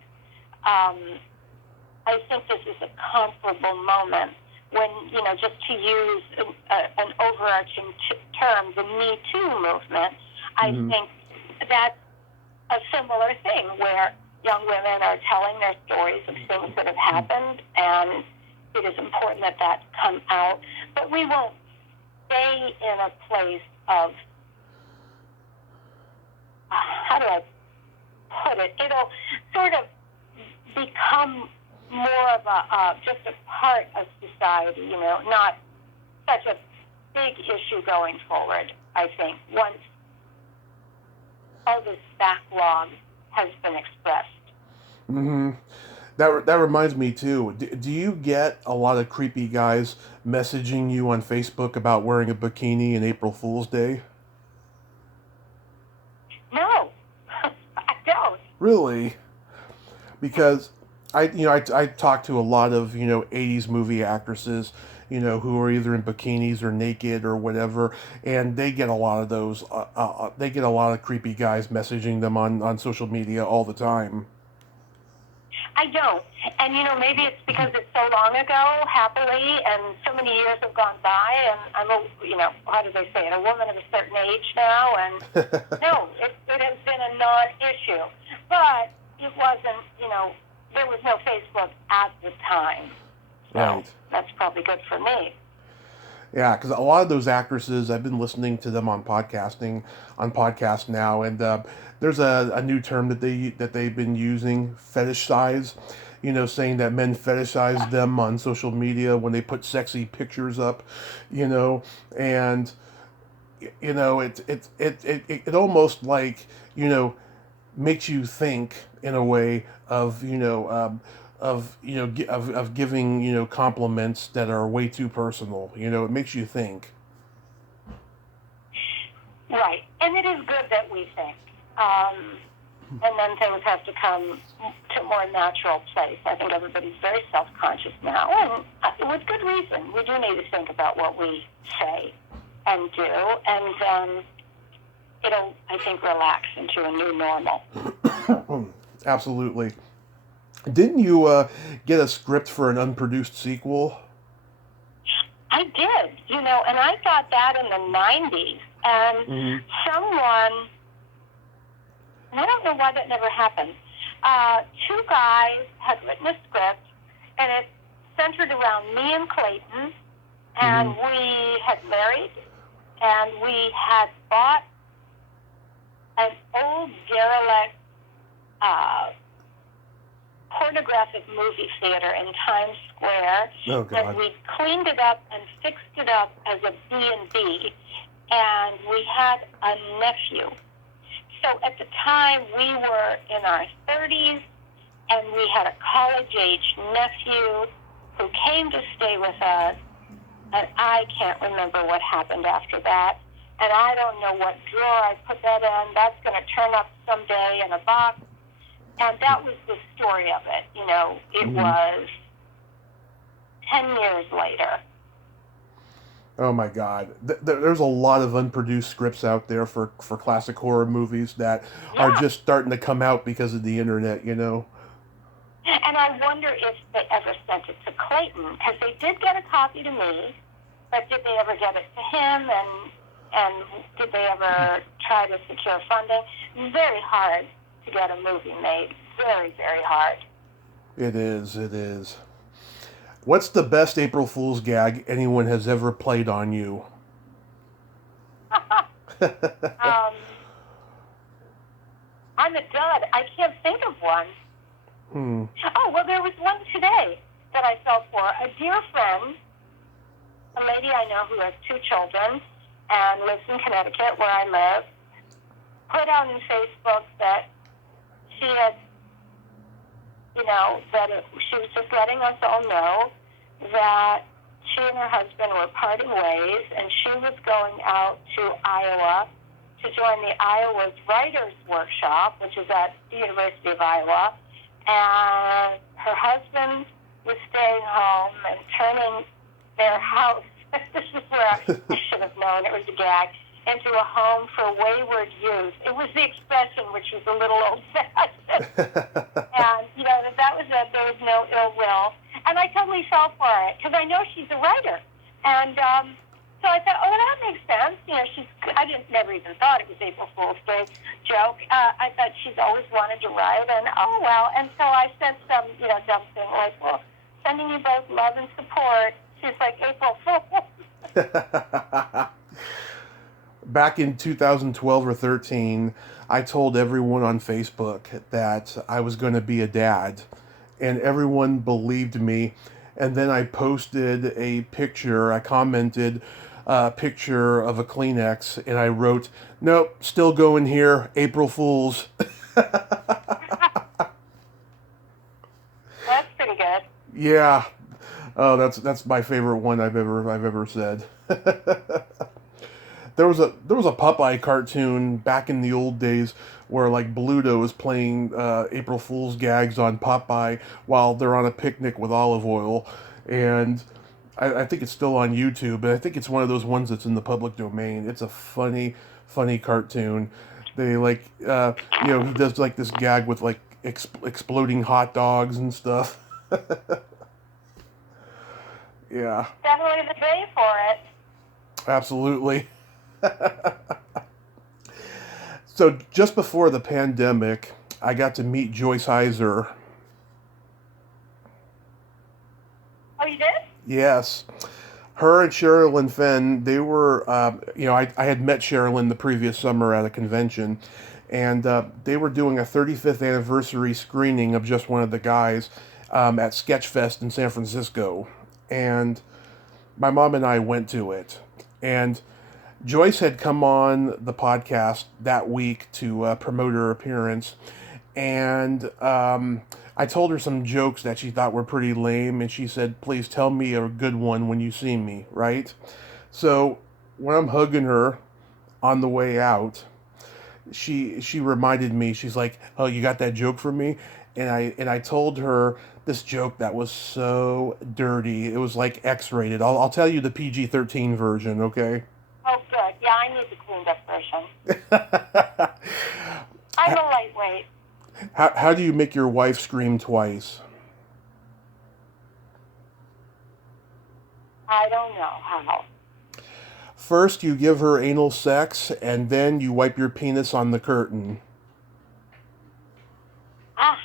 I think this is a comparable moment when, you know, just to use an overarching term, the Metoo Movement, I think that's a similar thing where young women are telling their stories of things that have happened, and it is important that that come out. But we won't stay in a place of, how do I put it? It'll sort of become more of just a part of society, you know, not such a big issue going forward, I think, once all this backlog has been expressed. Mm-hmm. That reminds me, too. Do you get a lot of creepy guys messaging you on Facebook about wearing a bikini in April Fool's Day? No, I don't. Really? Because I talk to a lot of, you know, 80s movie actresses, you know, who are either in bikinis or naked or whatever, and they get a lot of those, they get a lot of creepy guys messaging them on social media all the time. I don't. And, you know, maybe it's because it's so long ago, happily, and so many years have gone by, and I'm a, you know, how do they say it, a woman of a certain age now, and no, it has been a non-issue. But it wasn't, you know, there was no Facebook at the time. So Right. That's probably good for me. Yeah, because a lot of those actresses, I've been listening to them on podcast now, and there's a new term that they've been using, fetish size, saying that men fetishize them on social media when they put sexy pictures up, and it almost like makes you think in a way of of giving compliments that are way too personal. It makes you think. Right. And it is good that we think. And then things have to come to a more natural place. I think everybody's very self-conscious now, and with good reason. We do need to think about what we say and do, and it'll, I think, relax into a new normal. Absolutely. Didn't you get a script for an unproduced sequel? I did, and I got that in the 90s, and someone, I don't know why that never happened, two guys had written a script, and it centered around me and Clayton, and we had married, and we had bought an old derelict pornographic movie theater in Times Square. Oh, God. And we cleaned it up and fixed it up as a B&B, and we had a nephew. So at the time, we were in our 30s, and we had a college-age nephew who came to stay with us, and I can't remember what happened after that. And I don't know what drawer I put that in. That's going to turn up someday in a box. And that was the story of it. It was 10 years later. Oh my God. There's a lot of unproduced scripts out there for classic horror movies that are just starting to come out because of the internet, And I wonder if they ever sent it to Clayton, because they did get a copy to me, but did they ever get it to him, and did they ever try to secure funding? Very hard to get a movie made. Very, very hard. It is. What's the best April Fool's gag anyone has ever played on you? I'm a dud. I can't think of one. Oh, well, there was one today that I fell for. A dear friend, a lady I know who has 2 children and lives in Connecticut, where I live, put out on Facebook that she had, she was just letting us all know that she and her husband were parting ways, and she was going out to Iowa to join the Iowa's Writers Workshop, which is at the University of Iowa, and her husband was staying home and turning their house, this is where I should have known, it was a gag, into a home for wayward youth. It was the expression, which was a little old-fashioned. And, that was it. There was no ill will. And I totally fell for it, because I know she's a writer. And so I thought, that makes sense. I never even thought it was April Fool's Day joke. I thought she's always wanted to write, and And so I said some, dumb thing like, well, sending you both love and support. She's like, April Fool. Back in 2012 or 13, I told everyone on Facebook that I was going to be a dad, and everyone believed me. And then I posted a picture, I commented a picture of a Kleenex, and I wrote, nope, still going here, April Fools. That's pretty good. Yeah. Oh, that's my favorite one I've ever said. There was a Popeye cartoon back in the old days where like Bluto is playing April Fool's gags on Popeye while they're on a picnic with olive oil, and I think it's still on YouTube, but I think it's one of those ones that's in the public domain. It's a funny cartoon. They he does like this gag with like exploding hot dogs and stuff. Yeah. Definitely the day for it. Absolutely. So just before the pandemic, I got to meet Joyce Heiser. Oh, you did? Yes. Her and Sherilyn Fenn, they were, I had met Sherilyn the previous summer at a convention, and they were doing a 35th anniversary screening of Just One of the Guys, at Sketchfest in San Francisco. And my mom and I went to it. And Joyce had come on the podcast that week to promote her appearance. And I told her some jokes that she thought were pretty lame. And she said, please tell me a good one when you see me, right? So when I'm hugging her on the way out, she reminded me, she's like, oh, you got that joke for me? And I told her this joke that was so dirty. It was like X-rated. I'll tell you the PG-13 version, okay? Oh, good. Yeah, I need the cleaned up version. I'm a lightweight. How do you make your wife scream twice? I don't know how. First, you give her anal sex, and then you wipe your penis on the curtain. Oh.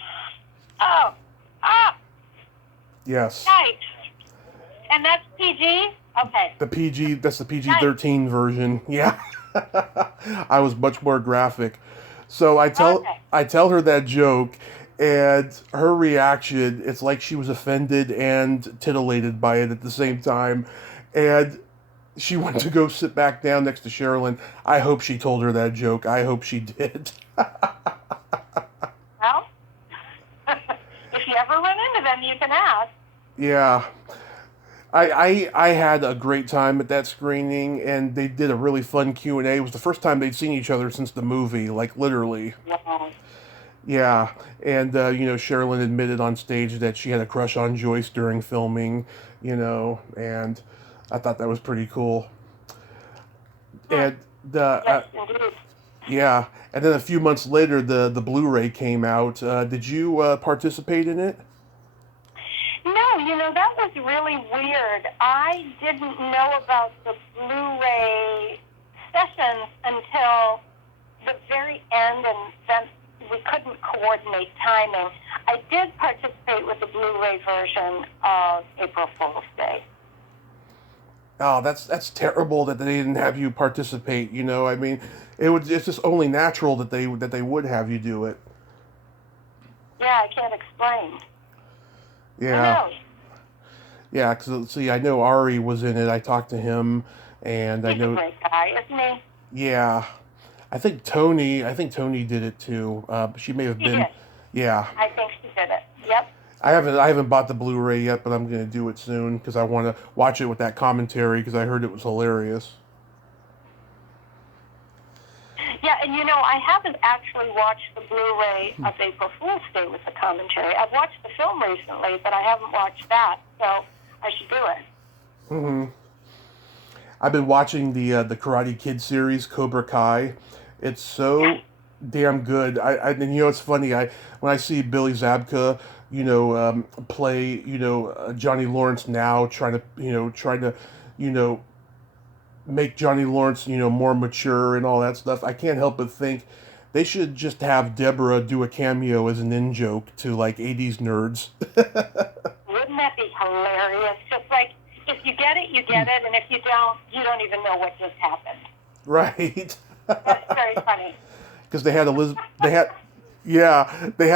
Yes. Nice. And that's PG? Okay. That's the PG-13 version. Yeah. I was much more graphic. So I tell her that joke, and her reaction, it's like she was offended and titillated by it at the same time. And she went to go sit back down next to Sherilyn. I hope she told her that joke. I hope she did. Well, if you ever run into them, you can ask. Yeah. I had a great time at that screening, and they did a really fun Q&A. It was the first time they'd seen each other since the movie, like literally. Wow. Yeah, and Sherilyn admitted on stage that she had a crush on Joyce during filming, and I thought that was pretty cool. And Yes, indeed. yeah, and then a few months later, the Blu-ray came out. Did you participate in it? No, that was really weird. I didn't know about the Blu-ray sessions until the very end, and then we couldn't coordinate timing. I did participate with the Blu-ray version of April Fool's Day. Oh, that's terrible that they didn't have you participate. I mean, it's just only natural that they would have you do it. Yeah, I can't explain. Yeah. Yeah, because see, I know Ari was in it. I talked to him, and I know. He's a great guy, isn't he? Yeah, I think Tony did it too. She may have been. Did. Yeah. I think she did it. Yep. I haven't bought the Blu-ray yet, but I'm gonna do it soon because I want to watch it with that commentary because I heard it was hilarious. Yeah, and I haven't actually watched the Blu-ray of April Fool's Day with the commentary. I've watched the film recently, but I haven't watched that, so I should do it. Mm-hmm. I've been watching the Karate Kid series, Cobra Kai. It's so damn good. And it's funny. When I see Billy Zabka, play, Johnny Lawrence now, trying to, make Johnny Lawrence, more mature and all that stuff. I can't help but think they should just have Deborah do a cameo as an in-joke to, 80s nerds. Wouldn't that be hilarious? Just like, if you get it, you get it, and if you don't even know what just happened. Right. That's very funny. Because they had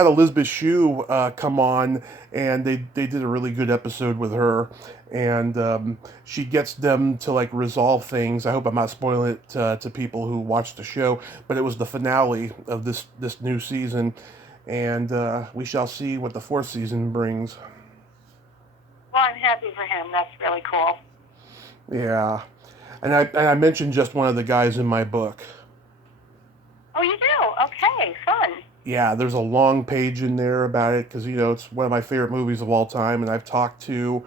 Elizabeth Shue come on, and they did a really good episode with her, and she gets them to resolve things. I hope I'm not spoiling it to people who watch the show, but it was the finale of this new season, and we shall see what the fourth season brings. Well, I'm happy for him. That's really cool. Yeah, and I mentioned just one of the guys in my book. Oh, you do? Okay, fun. Yeah, there's a long page in there about it because, it's one of my favorite movies of all time, and I've talked to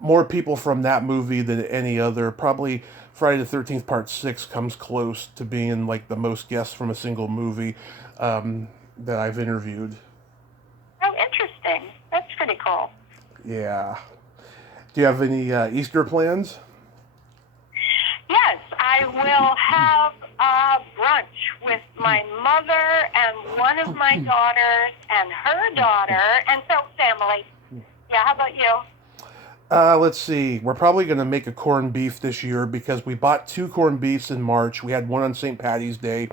more people from that movie than any other. Probably Friday the 13th Part 6 comes close to being, the most guests from a single movie that I've interviewed. Oh, interesting. That's pretty cool. Yeah. Do you have any Easter plans? Yes, I will have a brunch with my mother and one of my daughters and her daughter, and so family. Yeah, how about you? Let's see. We're probably going to make a corned beef this year because we bought 2 corned beefs in March. We had one on St. Patty's Day,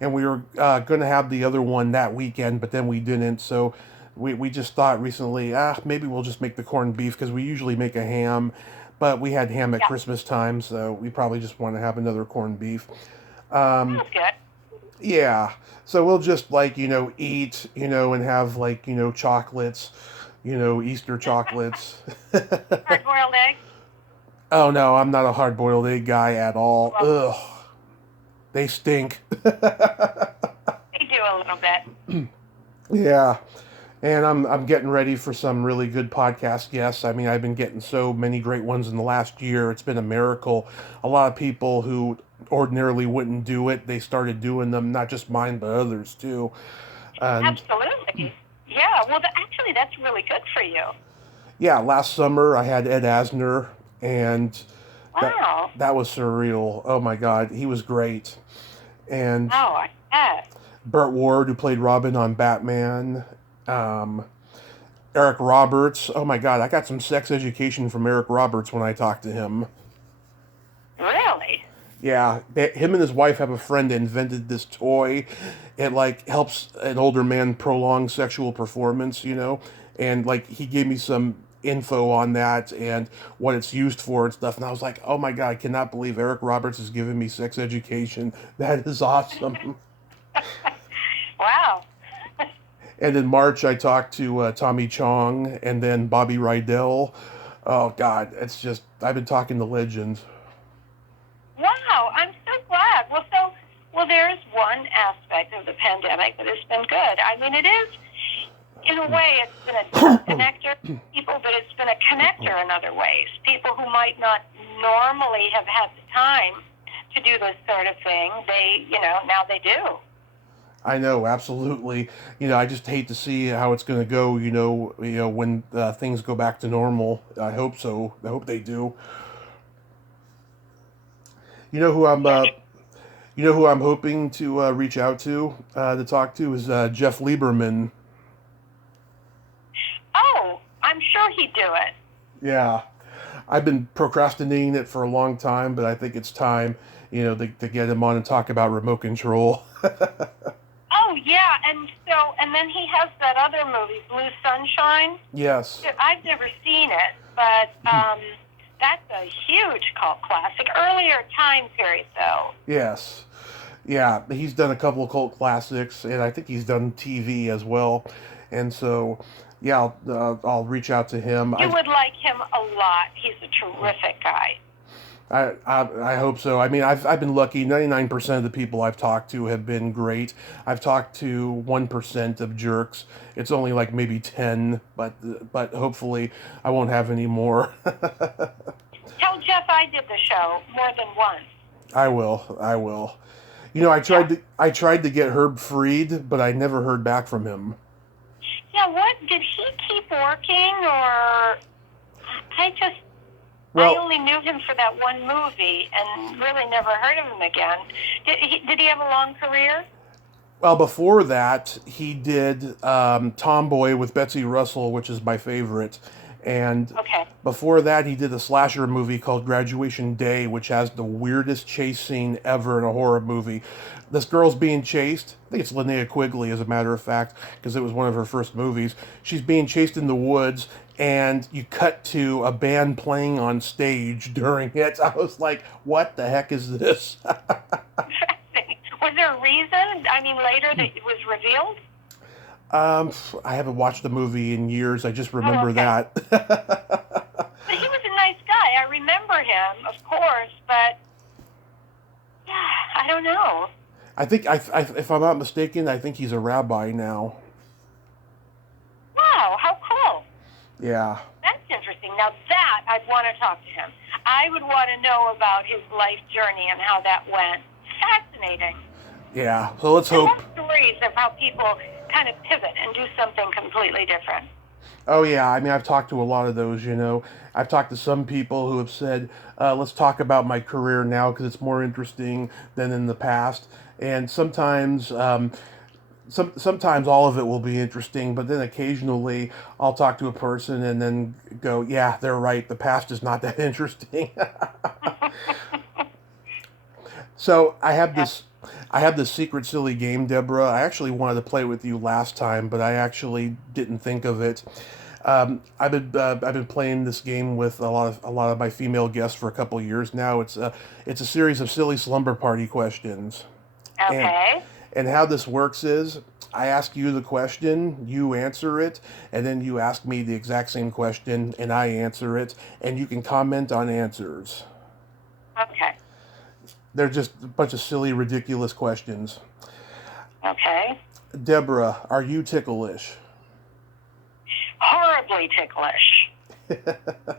and we were going to have the other one that weekend, but then we didn't. So We just thought recently, maybe we'll just make the corned beef because we usually make a ham, but we had ham at Yeah. Christmas time, so we probably just want to have another corned beef. Um, That's good. yeah, so we'll just like, eat, and have like, chocolates, Easter chocolates. Hard-boiled eggs? Oh no, I'm not a hard-boiled egg guy at all. Well, Ugh, they stink. they do a little bit. Yeah. And I'm getting ready for some really good podcast guests. I mean, I've been getting so many great ones in the last year. It's been a miracle. A lot of people who ordinarily wouldn't do it, they started doing them, not just mine, but others too. And Absolutely. Yeah, well, actually, that's really good for you. yeah, last summer I had Ed Asner, and Wow. that was surreal. Oh my God, he was great. And Oh, I bet. Burt Ward, who played Robin on Batman. Um, Eric Roberts. Oh my God, I got some sex education from Eric Roberts when I talked to him. Really? Yeah, him and his wife have a friend that invented this toy. It like helps an older man prolong sexual performance, and like he gave me some info on that and what it's used for and stuff. And I was like, oh my God, I cannot believe Eric Roberts is giving me sex education. That is awesome. Wow. And in March, I talked to Tommy Chong and then Bobby Rydell. Oh God, it's just I've been talking to legends. Wow, I'm so glad. Well, there's one aspect of the pandemic that has been good. I mean, it is, in a way, it's been a disconnector to people, but it's been a connector in other ways. People who might not normally have had the time to do this sort of thing, now they do. I know, absolutely. I just hate to see how it's going to go. When things go back to normal. I hope so. I hope they do. You know who I'm. You know who I'm hoping to reach out to talk to is Jeff Lieberman. Oh, I'm sure he'd do it. Yeah, I've been procrastinating it for a long time, but I think it's time, to get him on and talk about remote control. Oh, yeah, and then he has that other movie, Blue Sunshine. Yes. I've never seen it, but that's a huge cult classic. Earlier time period, though. Yes. Yeah, he's done a couple of cult classics, and I think he's done TV as well. And so, yeah, I'll reach out to him. You would like him a lot. He's a terrific guy. I hope so. I mean, I've been lucky. 99% of the people I've talked to have been great. I've talked to 1% of jerks. It's only like maybe 10, but hopefully I won't have any more. Tell Jeff I did the show more than once. I will. I tried to get Herb Freed, but I never heard back from him. Yeah, what? Did he keep working, or Well, I only knew him for that one movie and really never heard of him again. Did he have a long career? Well, before that, he did Tomboy with Betsy Russell, which is my favorite. And Okay. before that, he did a slasher movie called Graduation Day, which has the weirdest chase scene ever in a horror movie. This girl's being chased. I think it's Linnea Quigley, as a matter of fact, because it was one of her first movies. She's being chased in the woods, and you cut to a band playing on stage during it. I was like, what the heck is this? Was there a reason? I mean, later that it was revealed? I haven't watched the movie in years. I just remember okay. that. But he was a nice guy. I remember him, of course, but I don't know. I think, if I'm not mistaken, I think he's a rabbi now. Wow, how cool. Yeah. That's interesting. Now that, I'd want to talk to him. I would want to know about his life journey and how that went. Fascinating. Yeah. So let's I hope. love stories of how people kind of pivot and do something completely different. Oh, yeah. I mean, I've talked to a lot of those, I've talked to some people who have said, let's talk about my career now because it's more interesting than in the past. And sometimes, sometimes all of it will be interesting, but then occasionally I'll talk to a person and then go, yeah, they're right. The past is not that interesting. So I have this secret silly game, Deborah. I actually wanted to play with you last time, but I actually didn't think of it. I've been playing this game with a lot of my female guests for a couple of years now. It's a series of silly slumber party questions. And Okay. and how this works is I ask you the question, you answer it, and then you ask me the exact same question and I answer it, and you can comment on answers. Okay. They're just a bunch of silly, ridiculous questions. Okay. Deborah, are you ticklish? Horribly ticklish.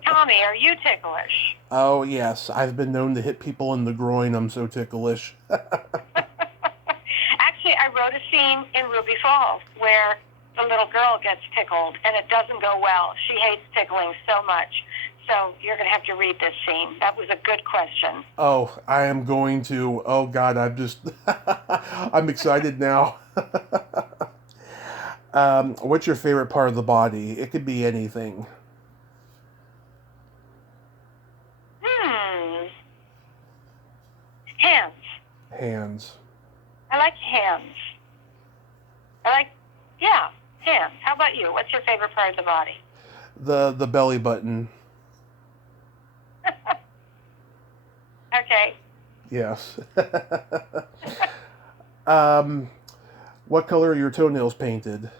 Tommy, are you ticklish? Oh, yes. I've been known to hit people in the groin. I'm so ticklish. Actually, I wrote a scene in Ruby Falls where the little girl gets tickled, and it doesn't go well. She hates tickling so much. So you're going to have to read this scene. That was a good question. Oh, I am going to. Oh, God, I'm just. I'm excited now. What's your favorite part of the body? It could be anything. Hands. Hands. I like hands. Hands. How about you? What's your favorite part of the body? The belly button. Okay. Yes. What color are your toenails painted?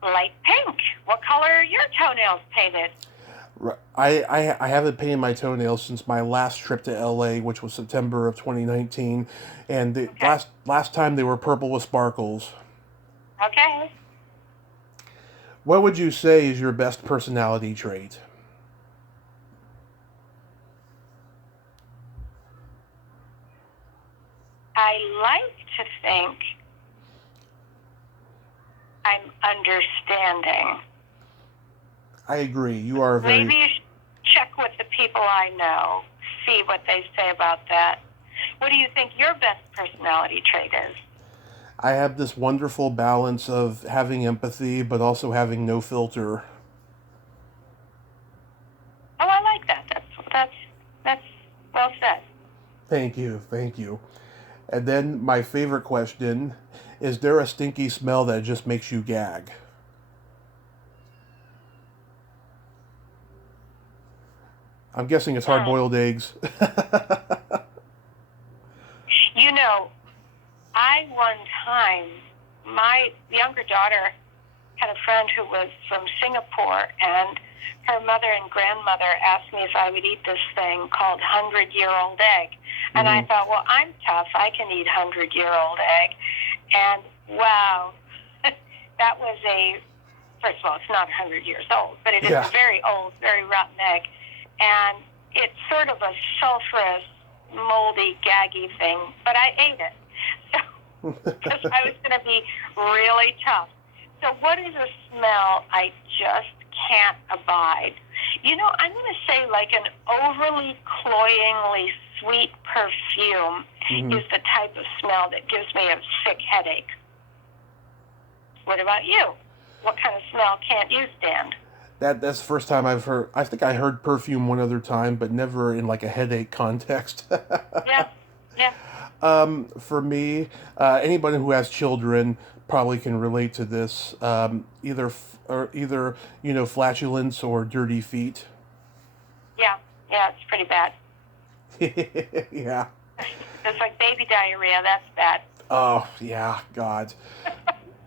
Light pink. What color are your toenails painted? I haven't painted my toenails since my last trip to LA, which was September of 2019, and the last time they were purple with sparkles. Okay. What would you say is your best personality trait? I like to think I'm understanding. I agree. You are very... Maybe you should check with the people I know, see what they say about that. What do you think your best personality trait is? I have this wonderful balance of having empathy, but also having no filter. Oh, I like that. That's well said. Thank you. Thank you. And then my favorite question, is there a stinky smell that just makes you gag? I'm guessing it's hard-boiled eggs. You know, one time, my younger daughter had a friend who was from Singapore, and her mother and grandmother asked me if I would eat this thing called 100-year-old egg. And I thought, well, I'm tough. I can eat 100-year-old egg. And wow, that was first of all, it's not 100 years old, but it is a very old, very rotten egg. And it's sort of a sulfurous, moldy, gaggy thing, but I ate it. So, because I was going to be really tough. So what is a smell I just can't abide? You know, I'm going to say like an overly cloyingly sweet perfume is the type of smell that gives me a sick headache. What about you? What kind of smell can't you stand? That's the first time I've heard. I think I heard perfume one other time, but never in like a headache context. Yeah. For me, anybody who has children probably can relate to this. Either flatulence or dirty feet. Yeah, it's pretty bad. Yeah. It's like baby diarrhea. That's bad. Oh yeah, God.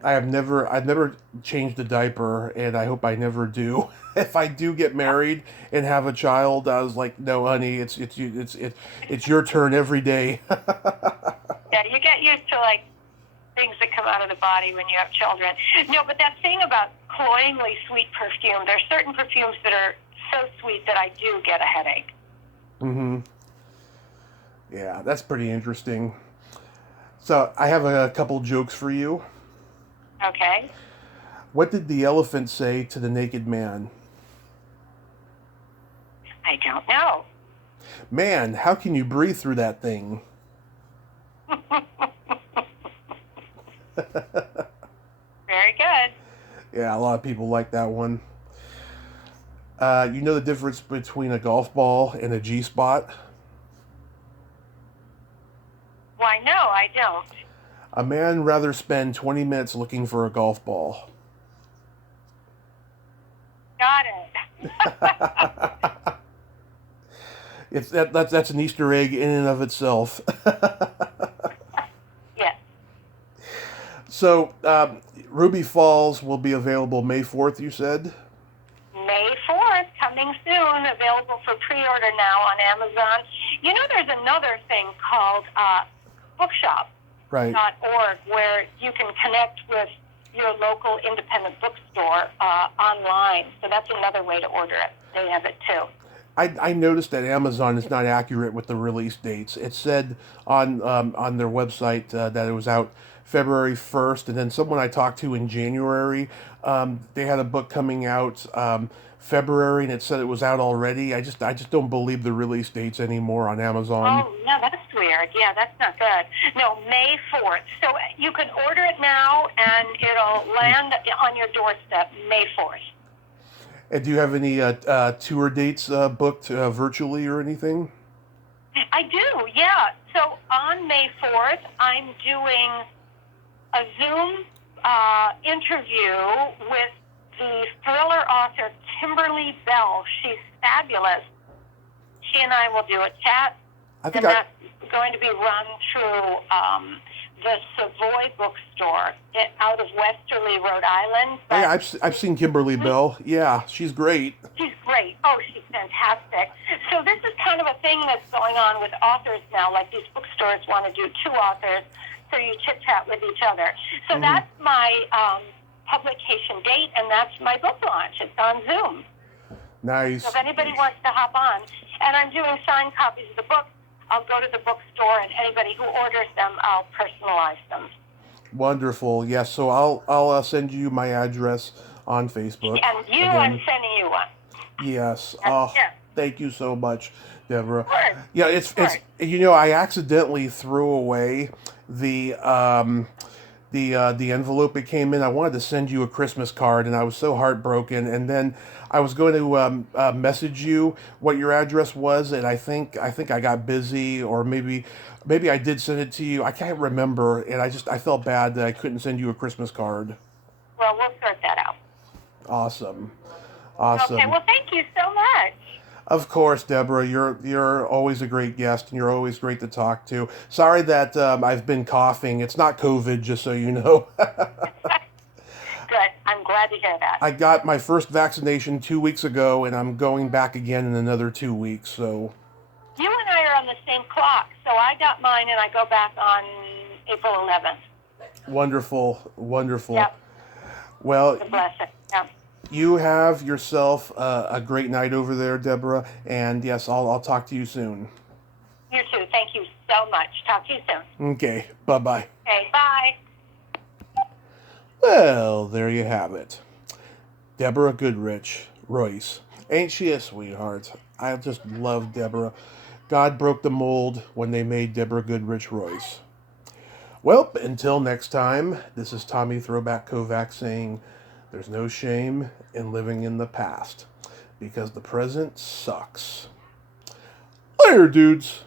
I've never changed a diaper, and I hope I never do. If I do get married and have a child, I was like, no, honey, it's your turn every day. Yeah, you get used to like things that come out of the body when you have children. No, but that thing about cloyingly sweet perfume, there's certain perfumes that are so sweet that I do get a headache. Yeah, that's pretty interesting. So I have a couple jokes for you. Okay. What did the elephant say to the naked man? I don't know. Man, how can you breathe through that thing? Very good. Yeah, a lot of people like that one. You know the difference between a golf ball and a G-spot? I don't. A man rather spend 20 minutes looking for a golf ball. Got it. That's an Easter egg in and of itself. Yes. So, Ruby Falls will be available May 4th, you said? May 4th, coming soon, available for pre-order now on Amazon. You know, there's another thing called bookshop.org Right. where you can connect with your local independent bookstore online. So that's another way to order it. They have it too. I noticed that Amazon is not accurate with the release dates. It said on their website that it was out February 1st, and then someone I talked to in January, they had a book coming out February, and it said it was out already. I just don't believe the release dates anymore on Amazon. Oh, no, that's weird. Yeah, that's not good. No, May 4th. So you can order it now, and it'll land on your doorstep May 4th. And do you have any tour dates booked virtually or anything? I do, yeah. So on May 4th, I'm doing a Zoom interview with the thriller author Kimberly Bell. She's fabulous. She and I will do a chat, and that's going to be run through the Savoy bookstore out of Westerly, Rhode Island. Oh, yeah, I've seen Kimberly Bell. Yeah, she's great. She's great. Oh, she's fantastic. So this is kind of a thing that's going on with authors now. Like these bookstores want to do two authors, so you chit-chat with each other. So that's my publication date, and that's my book launch. It's on Zoom. Nice. So if anybody wants to hop on, and I'm doing signed copies of the book, I'll go to the bookstore, and anybody who orders them, I'll personalize them. Wonderful. Yes. So I'll send you my address on Facebook. And I'm sending you one. Yes. Yeah. Thank you so much, Deborah. Of course. Yeah, it's I accidentally threw away the envelope it came in. I wanted to send you a Christmas card, and I was so heartbroken. And then I was going to message you what your address was, and I think I got busy, or maybe I did send it to you. I can't remember, and I felt bad that I couldn't send you a Christmas card. Well, we'll sort that out. Awesome. Okay. Well, thank you so much. Of course, Deborah, you're always a great guest, and you're always great to talk to. Sorry that I've been coughing. It's not COVID, just so you know. Good. I'm glad to hear that. I got my first vaccination 2 weeks ago, and I'm going back again in another 2 weeks. So you and I are on the same clock. So I got mine, and I go back on April 11th. Wonderful. Yep. Well, it's a blessing. Yep. You have yourself a great night over there, Deborah. And yes, I'll talk to you soon. You too. Thank you so much. Talk to you soon. Okay. Bye-bye. Okay. Bye. Well, there you have it. Deborah Goodrich, Royce. Ain't she a sweetheart? I just love Deborah. God broke the mold when they made Deborah Goodrich Royce. Well, until next time, this is Tommy Throwback Kovac saying, there's no shame in living in the past, because the present sucks. Later, dudes.